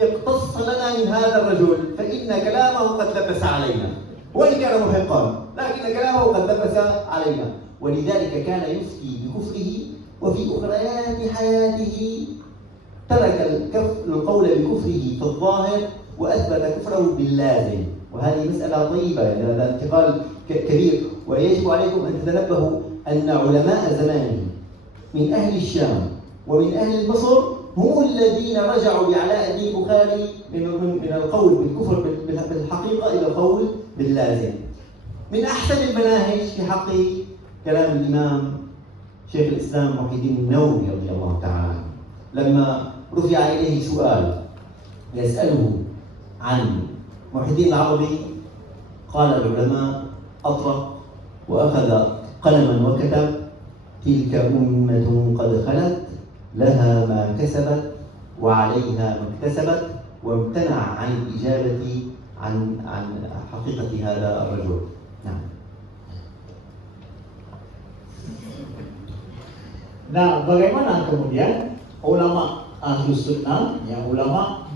اقتص لنا من هذا الرجل فإن كلامه قد لبس علينا وإن كان محقا لكن كلامه قد لبس علينا. ولذلك كان يفتي بكفره وفي أخريات حياته ترك القول بكفره في الظاهر وأثبت كفره باللازم. وهذه مسألة طيبة يعني هذا انتقال كبير. ويجب عليكم أن تتنبهوا أن علماء زمانه من أهل الشام ومن أهل مصر هم الذين رجعوا بعلاء الدين البخاري من القول بالكفر بالحقيقة إلى القول باللازم. من أحسن المناهج في حق كلام الإمام شيخ الإسلام محي الدين النووي رضي الله تعالى عنه لما رفع إليه سؤال يسأله عن محي الدين العربي قال العلماء أطرق وأخذ قلما وكتب تلك أمة قد خلت لها ما كسبت وعليها ما اكتسبت وامتنع عن الإجابة عن حقيقة هذا الرجل. نعم. Nah, bagaimana kemudian ulama Ahlus Sunnah, ya ulama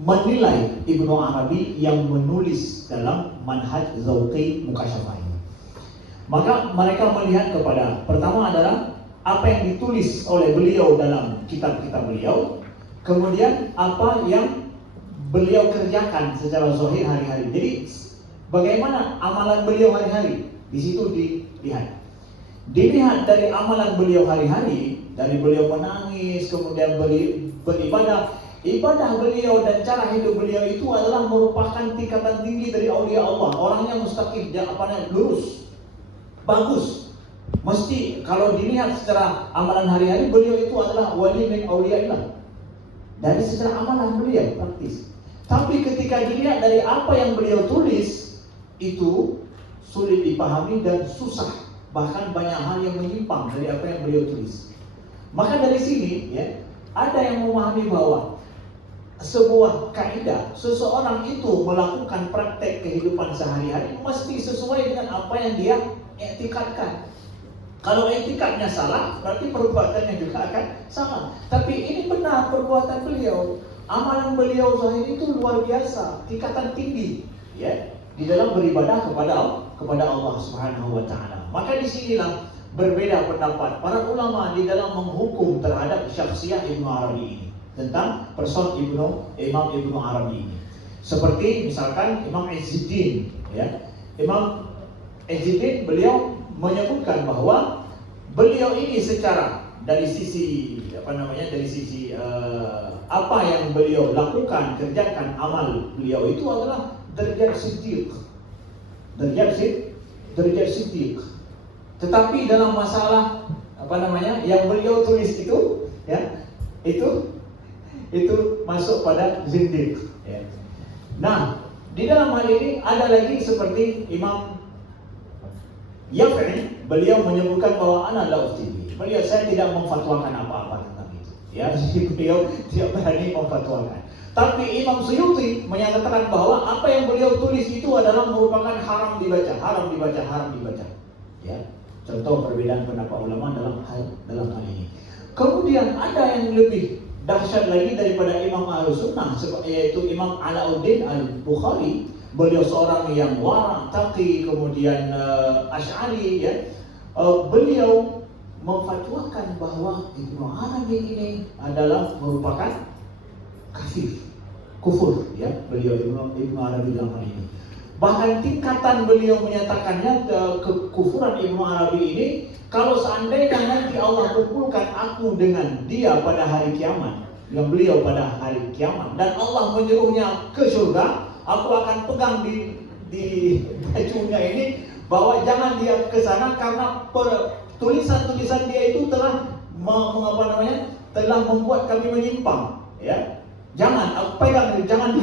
menilai Ibnu Arabi yang menulis dalam Manhaj Zawqi Mukasyafah ini? Maka mereka melihat kepada pertama adalah apa yang ditulis oleh beliau dalam kitab-kitab beliau, kemudian apa yang beliau kerjakan secara zahir hari-hari. Jadi bagaimana amalan beliau hari-hari? Di situ dilihat. Dilihat dari amalan beliau hari-hari, dari beliau menangis, kemudian beribadah. Ibadah beliau dan cara hidup beliau itu adalah merupakan tingkatan tinggi dari aulia Allah. Orangnya mustaqim, lurus, bagus. Mesti kalau dilihat secara amalan hari-hari, beliau itu adalah wali min auliaillah. Dari secara amalan beliau praktis. Tapi ketika dilihat dari apa yang beliau tulis, itu sulit dipahami dan susah. Bahkan banyak hal yang menyimpang dari apa yang beliau tulis. Maka dari sini ya, ada yang memahami bahwa sebuah kaidah, seseorang itu melakukan praktek kehidupan sehari-hari mesti sesuai dengan apa yang dia iktikadkan. Kalau iktikadnya salah, berarti perbuatannya juga akan salah. Tapi ini benar perbuatan beliau. Amalan beliau zahir itu luar biasa, tingkatan tinggi ya, di dalam beribadah kepada Allah Subhanahu wa taala. Maka disinilah berbeda pendapat para ulama di dalam menghukum terhadap syakhsiyah Ibnu Arabi ini, tentang person Imam Ibnu Arabi ini. Seperti misalkan Imam Izzuddin ya. Imam Izzuddin beliau menyebutkan bahwa beliau ini secara dari sisi apa yang beliau lakukan, kerjakan, amal beliau itu adalah derajat siddiq. Derajat siddiq. Tetapi dalam masalah yang beliau tulis itu ya, itu masuk pada zindiq ya. Nah, di dalam hal ini ada lagi seperti Imam Yafi'i, beliau menyebutkan bahwa ana la ufti. Saya tidak memfatwakan apa-apa tentang itu. Ya, jadi beliau tidak berani memfatwakan. Tapi Imam Suyuti menyatakan bahwa apa yang beliau tulis itu adalah merupakan haram dibaca. Ya. Contoh perbedaan pendapat ulama dalam hal ini. Kemudian ada yang lebih dahsyat lagi daripada Imam Ahlus Sunnah, yaitu Imam Alauddin Al-Bukhari. Beliau seorang yang wara', taqi, kemudian Asy'ari ya. Beliau memfatwakan bahwa Ibnu Arabi ini adalah merupakan kufur ya, beliau Ibnu Arabi dalam hal ini. Bahkan tingkatan beliau menyatakannya kekufuran Ibnu Arabi ini, kalau seandainya nanti Allah kumpulkan aku dengan dia pada hari kiamat, dengan beliau pada hari kiamat, dan Allah menyuruhnya ke surga, aku akan pegang di bajunya ini bahwa jangan dia ke sana karena tulisan-tulisan dia itu telah membuat kami menyimpang ya. Jangan aku pegang, jangan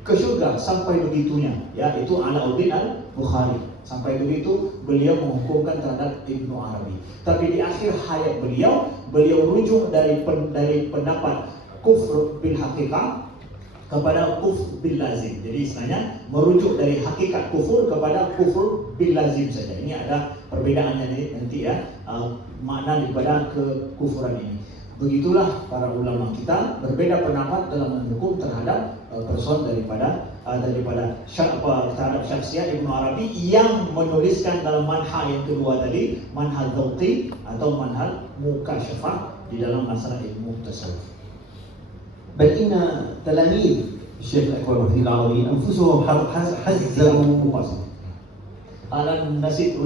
ke surga sampai begitunya ya. Itu Alauddin Al-Bukhari. Sampai begitu beliau menghukumkan terhadap Ibnu Arabi. Tapi di akhir hayat beliau rujuk dari pendapat kufur bil haqiqah kepada kufur bil lazim. Jadi istilahnya merujuk dari hakikat kufur kepada kufur bil lazim saja. Ini ada perbedaannya nanti ya, makna daripada kekufuran ini. Begitulah para ulama kita berbeda pendapat dalam mendukung terhadap person terhadap syakhsiyah Ibnu Arabi yang menuliskan dalam manhaj yang kedua tadi, manhaj dzauqi atau manhaj mukasyafah di dalam masalah ilmu tasawuf. بل إن تلاميذ الشيخ الأكبر محي العربي أنفسهم حذروا.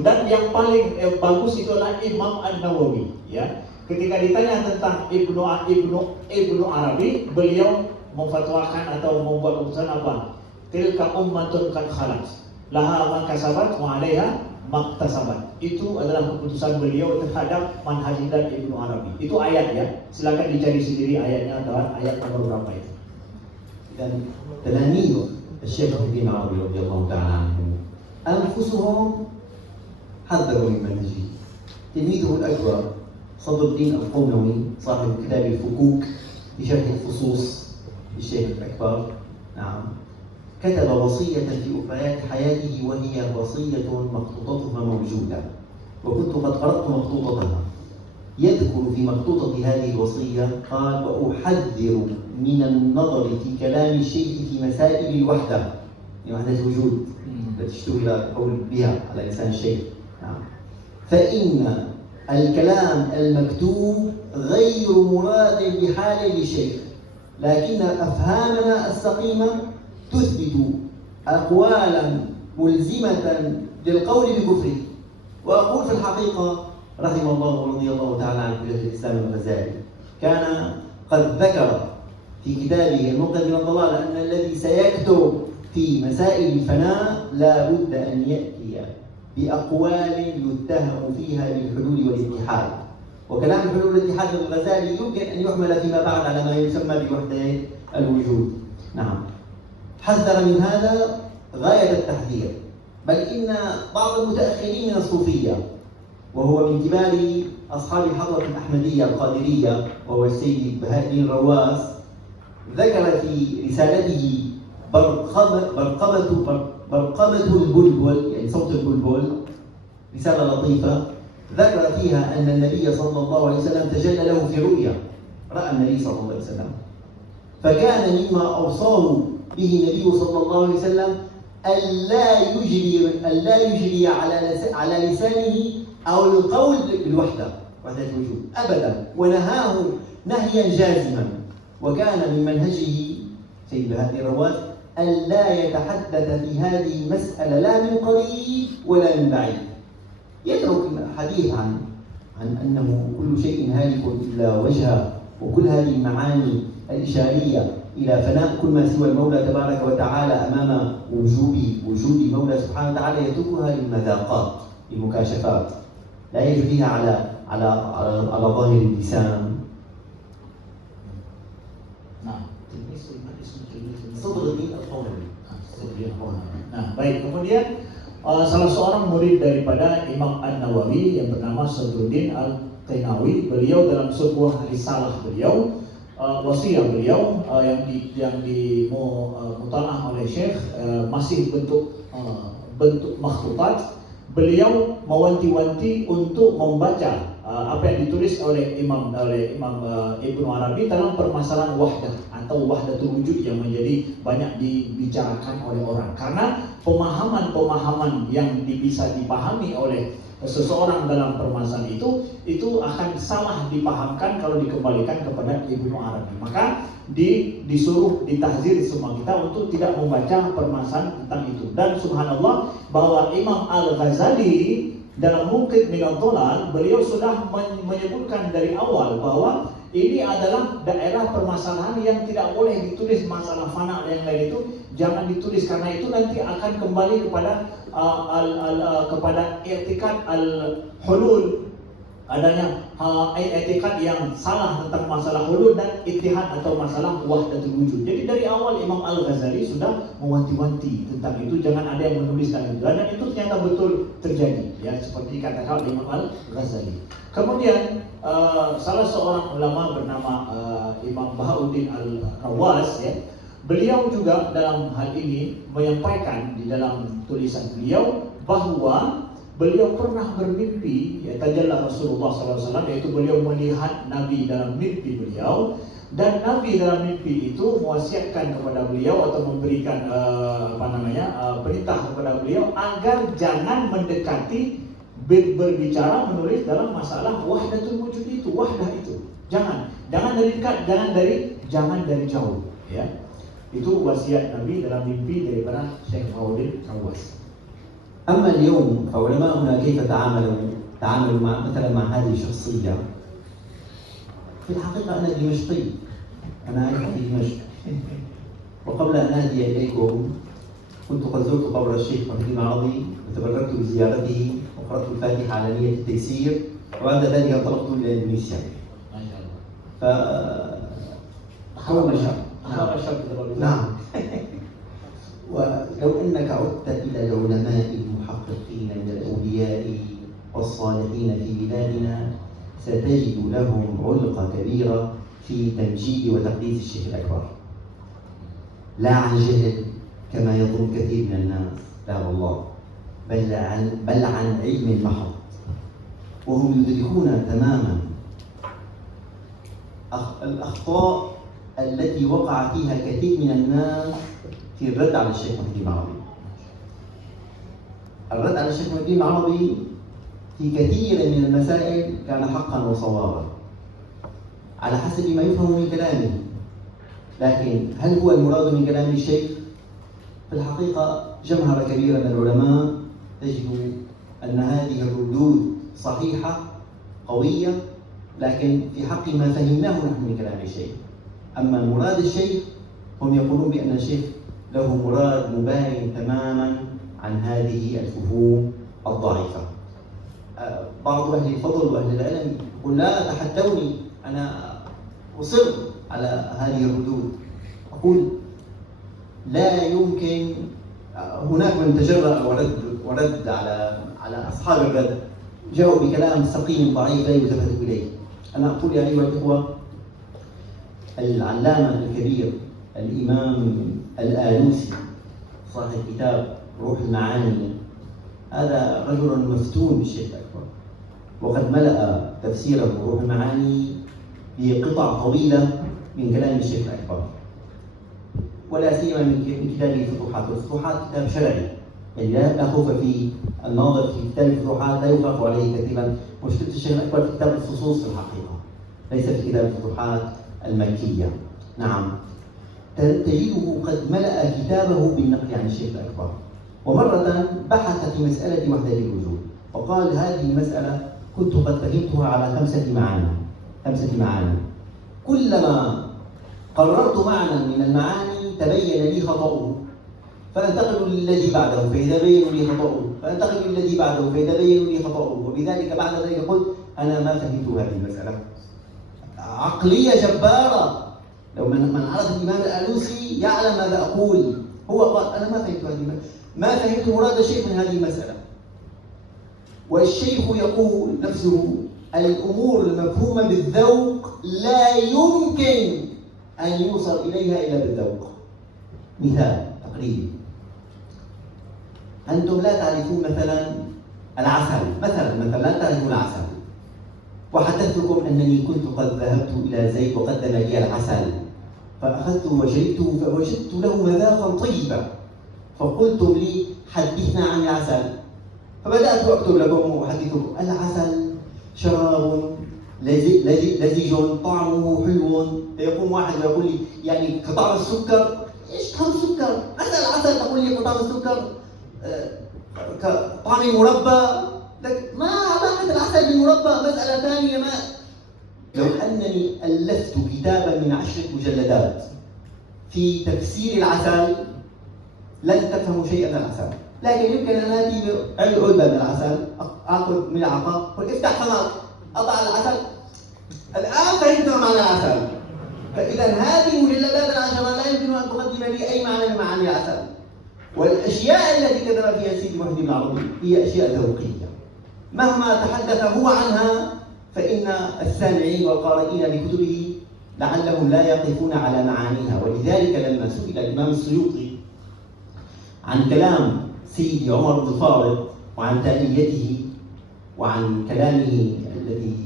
Dan yang paling bagus itu adalah Imam An-Nawawi ya. Ketika ditanya tentang Ibnu Arabi, beliau memfatwakan atau membuat keputusan apa? Tilka ummatun qad khalat, laha ma kasabat wa 'alaiha ma iktasabat. Itu adalah keputusan beliau terhadap manhaj dan Ibnu Arabi. Itu ayat ya. Silakan dicari sendiri ayatnya atau ayat nomor berapa itu. Dan تلاميذ الشيخ ابن عربي رضي الله تعالى عنه أنفسهم حذروا من منهجه. تلميذه الأكبر صدر الدين القونوي صاحب كتاب الفكوك بشرح الفصوص للشيخ الأكبر، نعم، كتب وصية في أخريات حياته وهي وصية مخطوطتها موجودة، وكنت قد قرأت مخطوطتها. يذكر في مخطوطة هذه الوصية قال: وأحذر من النظر في كلام الشيخ في مسائل الوحدة، وحدة الوجود التي اشتهر القول بها على لسان الشيخ، نعم، فإن الكلام المكتوب غير مراد بحال للشيخ، لكن أفهامنا السقيمة تثبت أقوالا ملزمة للقول بكفره. وأقول في الحقيقة رحم الله ورضي الله تعالى عن شيخ الإسلام الغزالي كان قد ذكر في كتابه المنقذ من الضلال أن الذي سيكتب في مسائل الفناء لا بد أن يأتي بأقوال يتهم فيها بالحلول والاتحاد. وكلام الحلول والاتحاد للغزالي يمكن أن يحمل فيما بعد على ما يسمى بوحدة الوجود. نعم، حذر من هذا غاية التحذير. بل إن بعض المتأخرين من الصوفية وهو من كبار أصحاب الحضرة الأحمدية القادرية وهو السيد بهاء الدين الرواس ذكر في رسالته برقمة البلبل، يعني صوت البلبل، رسالة لطيفة ذكر فيها أن النبي صلى الله عليه وسلم تجلى له في رؤيا، رأى النبي صلى الله عليه وسلم، فكان مما أوصاه به النبي صلى الله عليه وسلم ألا يجري على لسانه أو القول بالوحدة، وحدة الوجود أبدا، ونهاه نهيا جازما. وكان من منهجه سيد هذه الرواس ألا يتحدث في هذه المسألة لا من قريب ولا من بعيد، يترك الحديث عن أنه كل شيء هالك إلا وجهه، وكل هذه المعاني الإشارية إلى فناء كل ما سوى المولى تبارك وتعالى أمام وجود المولى سبحانه وتعالى، يتركها للمذاقات للمكاشفات، لا يجريها على ظاهر اللسان. Sadruddin Al-Qawnawi. Nah, baik. Kemudian salah seorang murid daripada Imam An-Nawawi yang bernama Sadruddin Al-Qawnawi, beliau dalam sebuah risalah beliau, wasiat beliau yang dimutalaah oleh Syekh, masih bentuk makhtutat. Beliau mewanti-wanti untuk membaca apa yang ditulis oleh Imam Ibnu Arabi dalam permasalahan wahdah atau wahdatul wujud yang menjadi banyak dibicarakan oleh orang, karena pemahaman yang bisa dipahami oleh seseorang dalam permasalahan itu akan salah dipahamkan kalau dikembalikan kepada Ibnu Arabi. Maka disuruh ditahzir semua kita untuk tidak membaca permasalahan tentang itu. Dan subhanallah bahwa Imam Al-Ghazali dalam Munqidh Minadh Dhalal, beliau sudah menyebutkan dari awal bahwa ini adalah daerah permasalahan yang tidak boleh ditulis. Masalah fana dan yang lain itu jangan ditulis, karena itu nanti akan kembali kepada kepada i'tikad al-hulul adanya etikad yang salah tentang masalah hulul dan ittihad atau masalah wahdatul wujud. Jadi dari awal Imam Al-Ghazali sudah mewanti-wanti tentang itu, jangan ada yang menuliskan itu. Dan itu ternyata betul terjadi, ya, seperti kata Imam Al-Ghazali. Kemudian salah seorang ulama bernama Imam Bahauddin Al-Rawas, ya, beliau juga dalam hal ini menyampaikan di dalam tulisan beliau bahwa beliau pernah bermimpi, ya, tajalla Rasulullah SAW, yaitu beliau melihat Nabi dalam mimpi beliau, dan Nabi dalam mimpi itu mewasiatkan kepada beliau atau memberikan perintah kepada beliau agar jangan mendekati berbicara menulis dalam masalah wahdatul wujud itu, wahdah itu. Jangan dari dekat, jangan dari jauh, ya. Itu wasiat Nabi dalam mimpi daripada Syekh Bahauddin Rawas. أما اليوم فعلماؤنا كيف تعاملوا مثلا مع هذه الشخصية؟ في الحقيقة أنا دمشقي، أنا أعيش في دمشق، وقبل أن آتي إليكم كنت قد زرت قبر الشيخ محي معاضي وتبركت بزيارته وقرأت الفاتحة على نية التيسير، وبعد ذلك انطلقت إلى إندونيسيا. ما شاء الله. نعم. ولو أنك عدت إلى العلماء المحققين من الأولياء والصالحين في بلادنا ستجد لهم علقة كبيرة في تمجيد وتقديس الشيخ الأكبر، لا عن جهل كما يظن كثير من الناس، لا والله، بل عن علم محض، وهم يدركون تماما الأخطاء التي وقع فيها كثير من الناس في الرد على الشيخ محي العربي. الرد على الشيخ محي العربي في كثير من المسائل كان حقا وصوابا على حسب ما يفهم من كلامه، لكن هل هو المراد من كلام الشيخ؟ في الحقيقة جمهرة كبيرة من العلماء تجد أن هذه الردود صحيحة قوية، لكن في حق ما فهمناه نحن من كلام الشيخ. أما مراد الشيخ هم يقولون بأن الشيخ له مراد مباين تماما عن هذه الفهوم الضعيفة. بعض أهل الفضل وأهل العلم يقول لا تحدوني، أنا أصر على هذه الردود. أقول لا يمكن، هناك من تجرأ ورد على أصحاب الرد، جاءوا بكلام سقيم ضعيف لا يلتفت إليه. أنا أقول يا أيها الإخوة، العلامة الكبير الإمام الآلوسي صاحب كتاب روح المعاني، هذا رجل مفتون بالشيخ الأكبر، وقد ملأ تفسيره روح المعاني بقطع طويلة من كلام الشيخ الأكبر، ولا سيما من كتابه الفتوحات. والفتوحات كتاب شرعي، يعني لا خوف في الناظر في كتاب الفتوحات، لا يخاف عليه كثيرا. مشكلة الشيخ الأكبر في كتاب الفصوص في الحقيقة، ليس في كتاب الفتوحات المكية. نعم، تجده قد ملأ كتابه بالنقل عن الشيخ الأكبر. ومرة بحث في مسألة وحدة الوجود، وقال هذه المسألة كنت قد فهمتها على 5 معاني. كلما قررت معنى من المعاني تبين لي خطأه، فأنتقل للذي بعده فإذا بين لي خطأه، فأنتقل للذي بعده فإذا بين لي خطأه، وبذلك بعد ذلك قلت أنا ما فهمت هذه المسألة. عقلية جبارة. لو من عرف الإمام الآلوسي يعلم ماذا أقول. هو قال أنا ما فهمت هذه المسألة، ما فهمت مراد الشيخ من هذه المسألة. والشيخ يقول نفسه الأمور المفهومة بالذوق لا يمكن أن يوصل إليها إلا بالذوق. مثال تقريبي، أنتم لا تعرفون مثلا العسل، مثلا لا تعرفون العسل، وحدثتكم أنني كنت قد ذهبت إلى زيد وقدم لي العسل، فأخذته وشربته فوجدت له مذاقا طيبا، فقلتم لي حدثنا عن العسل، فبدأت أكتب لكم وأحدثكم العسل شراب لذيذ طعمه حلو. فيقوم واحد ويقول لي يعني كطعم السكر. ايش طعم السكر؟ العسل تقول لي كطعم السكر، كطعم المربى. ما علاقة العسل بالمربى؟ مسألة ثانية. ما لو أنني ألفت كتابا من 10 مجلدات في تفسير العسل لن تفهموا شيئا من العسل، لكن يمكن أن آتي بعلبة من العسل، آخذ ملعقة، أقول افتح فمك، أضع العسل الآن فهمت معنى العسل. فإذا هذه المجلدات العشرة لا يمكن أن تقدم لي أي معنى من معاني العسل. والأشياء التي كتب فيها سيدي محي الدين العربي هي أشياء ذوقية، مهما تحدث هو عنها فإن السامعين والقارئين لكتبه لعلهم لا يقفون على معانيها. ولذلك لما سئل الإمام السيوطي عن كلام سيدي عمر بن الفارض وعن تأليته وعن كلامه الذي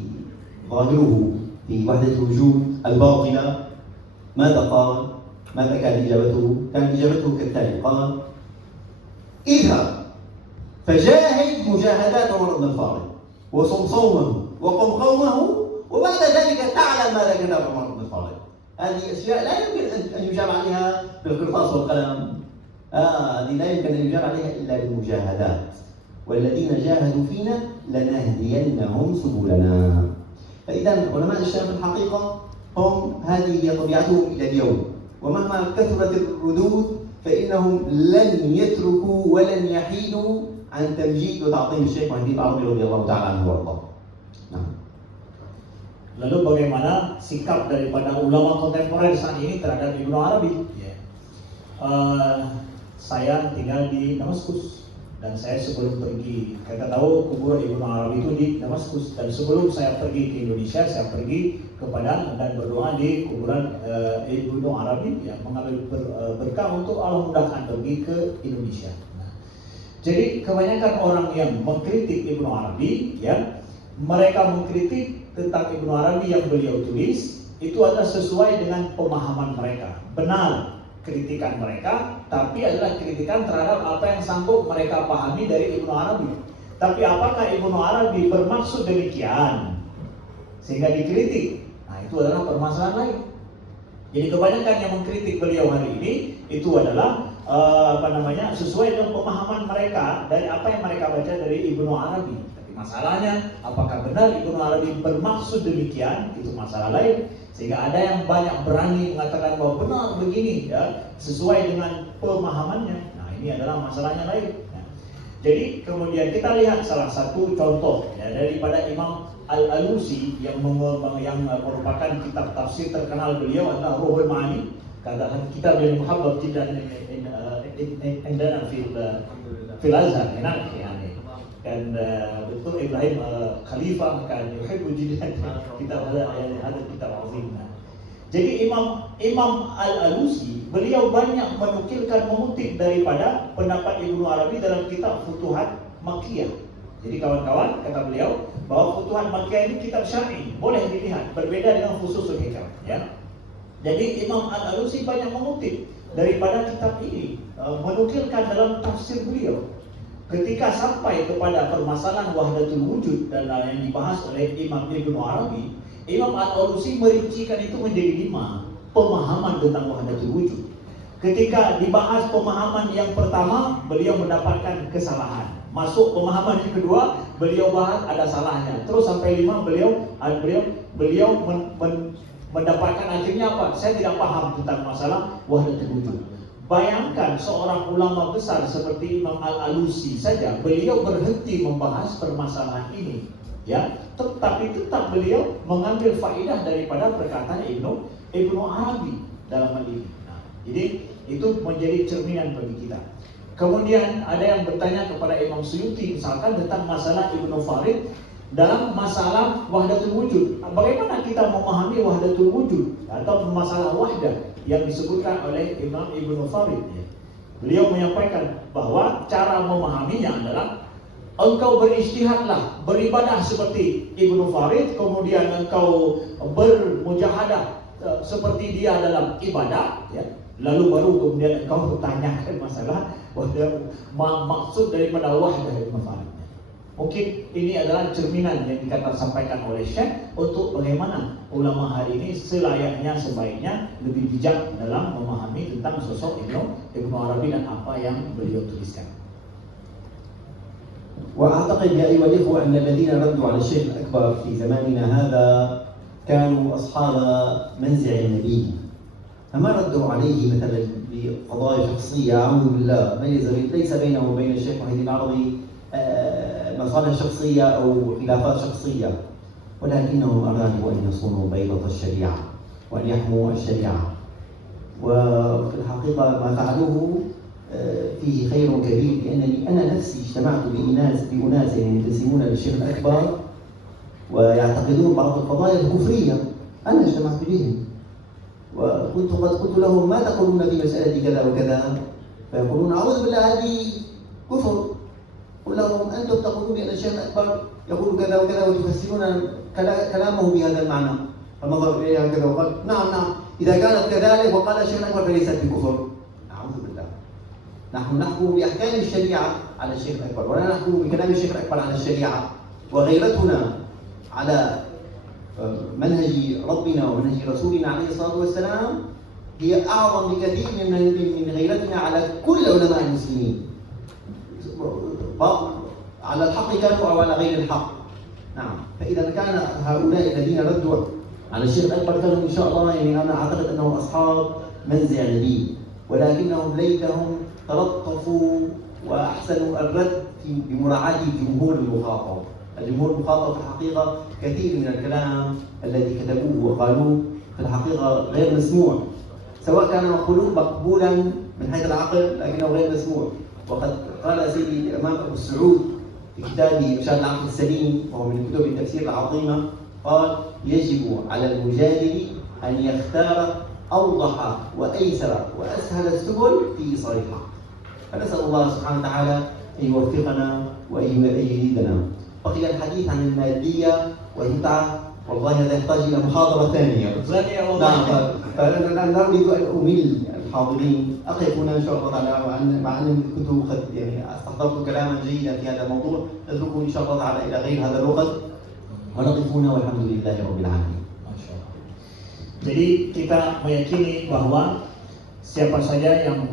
ظاهره في وحدة الوجود الباطلة، ماذا قال؟ ماذا كانت إجابته؟ كانت إجابته كالتالي: قال: اذهب فجاهد مجاهدات عمر بن الفارض وصم صومه وقم قومه وبعد ذلك تعلم ماذا كتب عمر بن الفارض. هذه أشياء لا يمكن أن يجاب عليها بالقرطاس والقلم، هذه لا يمكن أن يجاب عليها إلا بالمجاهدات. والذين جاهدوا فينا لنهدينهم سبلنا. فإذا علماء الشام في الحقيقة هم هذه هي طبيعتهم إلى اليوم، ومهما كثرت الردود فإنهم لن يتركوا ولن يحيدوا عن تمجيد وتعظيم الشيخ محي الدين العربي رضي الله تعالى عنه وارضاه. Lalu bagaimana sikap daripada ulama kontemporer saat ini terhadap Ibnu Arabi? Saya tinggal di Damaskus dan saya sebelum pergi, kita tahu kuburan Ibnu Arabi itu di Damaskus, dan sebelum saya pergi ke Indonesia saya pergi ke Padang dan berdoa di kuburan Ibnu Arabi, mengambil berkah untuk Allah mudahkan pergi ke Indonesia. Jadi kebanyakan orang yang mengkritik Ibnu Arabi, mereka mengkritik tentang Ibnu Arabi yang beliau tulis itu adalah sesuai dengan pemahaman mereka. Benar kritikan mereka, tapi adalah kritikan terhadap apa yang sanggup mereka pahami dari Ibnu Arabi. Tapi apakah Ibnu Arabi bermaksud demikian sehingga dikritik? Nah, itu adalah permasalahan lain. Jadi kebanyakan yang mengkritik beliau hari ini itu adalah sesuai dengan pemahaman mereka dari apa yang mereka baca dari Ibnu Arabi. Masalahnya, apakah benar Ibnu Arabi bermaksud demikian? Itu masalah lain. Sehingga ada yang banyak berani mengatakan bahwa benar begini, sesuai dengan pemahamannya. Nah, ini adalah masalahnya lain. Jadi kemudian kita lihat salah satu contoh daripada Imam Al-Alusi yang merupakan kitab tafsir terkenal beliau adalah Ruhul Ma'ani. Katakan kitab yang muhabbab jiddan indana fil Azhar. Dan betul Ibrahim Khalifah kan yuhibbu jiddan kitab ada kitab azim. Jadi Imam Al-Alusi beliau banyak mengutip daripada pendapat Ibnu Arabi dalam kitab Futuhat Makkiyah. Jadi kawan-kawan, kata beliau bahwa Futuhat Makkiyah ini kitab syar'i, boleh dilihat, berbeda dengan Fususul Hikam, Jadi Imam Al-Alusi banyak mengutip daripada kitab ini, menukilkan dalam tafsir beliau. Ketika sampai kepada permasalahan wahdatul wujud dan yang dibahas oleh Imam Ibnu Arabi, Imam Al-Alusi merincikan itu menjadi 5 pemahaman tentang wahdatul wujud. Ketika dibahas pemahaman yang pertama, beliau mendapatkan kesalahan. Masuk pemahaman yang kedua, beliau bahas ada salahnya. Terus sampai 5 beliau mendapatkan akhirnya apa? Saya tidak paham tentang masalah wahdatul wujud. Bayangkan seorang ulama besar seperti Imam Al-Alusi saja, beliau berhenti membahas permasalahan ini, tetapi tetap beliau mengambil faedah daripada perkataan Ibnu Arabi dalam hal ini. Nah, jadi itu menjadi cerminan bagi kita. Kemudian ada yang bertanya kepada Imam Suyuti misalkan tentang masalah Ibnu Farid dalam masalah wahdatul wujud. Bagaimana kita memahami wahdatul wujud atau masalah wahdah yang disebutkan oleh Imam Ibnu Farid? Beliau menyampaikan bahwa cara memahaminya adalah engkau berijtihadlah, beribadah seperti Ibnu Farid, kemudian engkau bermujahadah seperti dia dalam ibadah, lalu baru kemudian engkau bertanyakan masalah maksud daripada wahdah Ibnu Farid. Mungkin ini adalah cerminan yang sampaikan oleh Syekh untuk bagaimana ulama hari ini selayaknya sebaiknya lebih bijak dalam memahami tentang sosok Ibnu Arabi dan apa yang beliau tuliskan. وأعتقد يا أيها الإخوة أن الذين ردوا على الشيخ الأكبر في زماننا هذا كانوا أصحاب منزع النبي، فما ردوا عليه مثلا بقضايا شخصية أعوذ بالله ليس بينه وبين الشيخ محي الدين العربي مصالح شخصية أو خلافات شخصية، ولكنهم أرادوا أن يصونوا بيضة الشريعة وأن يحموا الشريعة. وفي الحقيقة ما فعلوه فيه خير كبير، لأنني أنا نفسي اجتمعت بأناس ينتسبون للشيخ الأكبر ويعتقدون بعض القضايا الكفرية، أنا اجتمعت بهم وكنت قد قلت لهم ما تقولون في مسألة كذا وكذا، فيقولون أعوذ بالله هذه كفر. قل لهم أنتم تقولون بأن الشيخ الأكبر يقول كذا وكذا وتفسرون كلامه بهذا المعنى. فنظر إليها كذا وقال نعم إذا كانت كذلك وقال الشيخ الأكبر فليست بكفر. أعوذ بالله، نحن نحكم بأحكام الشريعة على الشيخ الأكبر ولا نحكم بكلام الشيخ الأكبر على الشريعة. وغيرتنا على منهج ربنا ومنهج رسولنا عليه الصلاة والسلام هي أعظم بكثير من غيرتنا على كل علماء المسلمين، على الحق كانوا أو على غير الحق. نعم، فإذا كان هؤلاء الذين ردوا على الشيخ الأكبر كانوا إن شاء الله، يعني أنا أعتقد أنهم أصحاب منزع نبيل، ولكنهم ليتهم تلطفوا وأحسنوا الرد بمراعاة الجمهور المخاطب. الجمهور المخاطب في الحقيقة كثير من الكلام الذي كتبوه وقالوه في الحقيقة غير مسموع، سواء كان مقبولا من حيث العقل لكنه غير مسموع. وقد قال سيدي الإمام أبو السعود في كتابه إرشاد العقل السليم، وهو من كتب التفسير العظيمة، قال يجب على المجادل أن يختار أوضح وأيسر وأسهل السبل في إيصال الحق. فنسأل الله سبحانه وتعالى أن يوفقنا وأن يزيدنا. بقي الحديث عن المادية والمتعة، والله هذا يحتاج إلى محاضرة ثانية. نعم، فأنا لا أريد أن أمل الحاضرين، أقف هنا إن شاء الله تعالى، مع أني كنت قد يعني استحضرت كلاما جيدا في هذا الموضوع، نتركه إن شاء الله تعالى إلى غير هذا الوقت ونقف هنا والحمد لله رب العالمين. Jadi kita meyakini bahwa siapa saja yang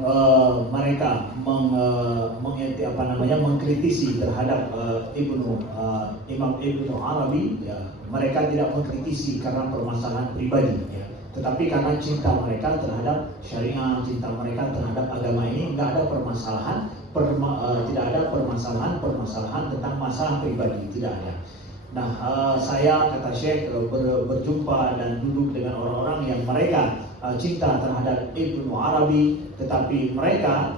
mereka mengkritisi terhadap Imam Ibnu Arabi, ya, mereka tidak mengkritisi karena permasalahan pribadi, ya, tetapi karena cinta mereka terhadap syariah, cinta mereka terhadap agama ini. Tidak ada permasalahan, tidak ada permasalahan tentang masalah pribadi, tidak ada. Nah, saya kata Syekh berjumpa dan duduk dengan orang-orang yang mereka cinta terhadap Ibnu Arabi, tetapi mereka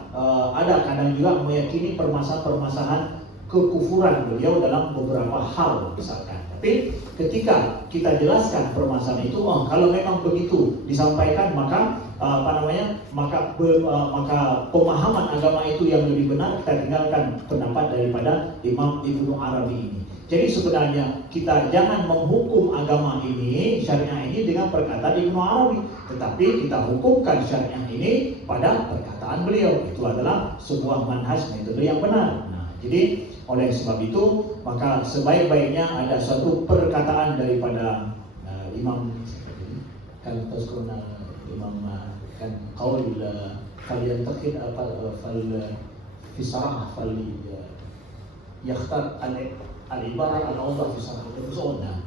ada kadang juga meyakini permasalahan kekufuran beliau dalam beberapa hal misalkan. Tapi ketika kita jelaskan permasalahan itu, kalau memang begitu disampaikan, maka maka pemahaman agama itu yang lebih benar, kita tinggalkan pendapat daripada Imam Ibnu Arabi ini. Jadi sebenarnya kita jangan menghukum agama ini, syariah ini dengan perkataan Ibnu Arabi, tetapi kita hukumkan syariah ini pada perkataan beliau. Itu adalah sebuah manhaj metode yang benar. Nah, jadi oleh sebab itu maka sebaik-baiknya ada suatu perkataan daripada Imam kan tazkurna Imam kan qaul kalian takhid fal fi sarah fal yakhtar al-ibarah al-awdah fi sarah al-sunnah.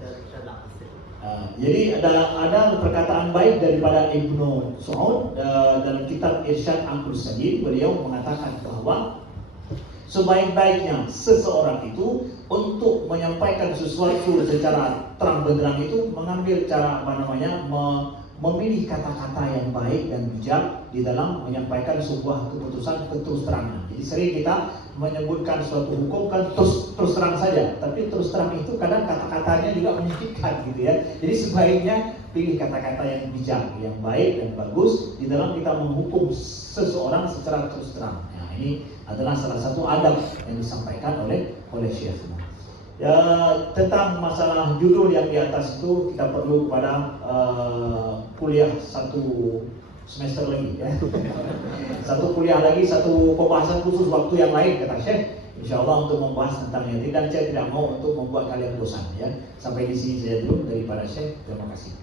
Jadi ada perkataan baik daripada Ibnu Saud dalam kitab Irsyad Aql Salim. Beliau mengatakan bahwa sebaik-baiknya seseorang itu untuk menyampaikan sesuatu secara terang benderang itu mengambil cara memilih kata-kata yang baik dan bijak di dalam menyampaikan sebuah keputusan terus terangan. Jadi sering kita menyebutkan suatu hukum kan terus terang saja, tapi terus terang itu kadang kata-katanya juga menyakitkan gitu ya. Jadi sebaiknya pilih kata-kata yang bijak, yang baik dan bagus di dalam kita menghukum seseorang secara terus terang. Nah, ini adalah salah satu adab yang disampaikan oleh Syekh. Ya, tentang masalah judul yang di atas itu kita perlu pada kuliah satu semester lagi ya. Satu kuliah lagi, satu pembahasan khusus waktu yang lain kata Syekh, insyaallah untuk membahas tentang ini, dan saya tidak mau untuk membuat kalian bosan ya. Sampai di sini saja dulu daripada Syekh. Terima kasih.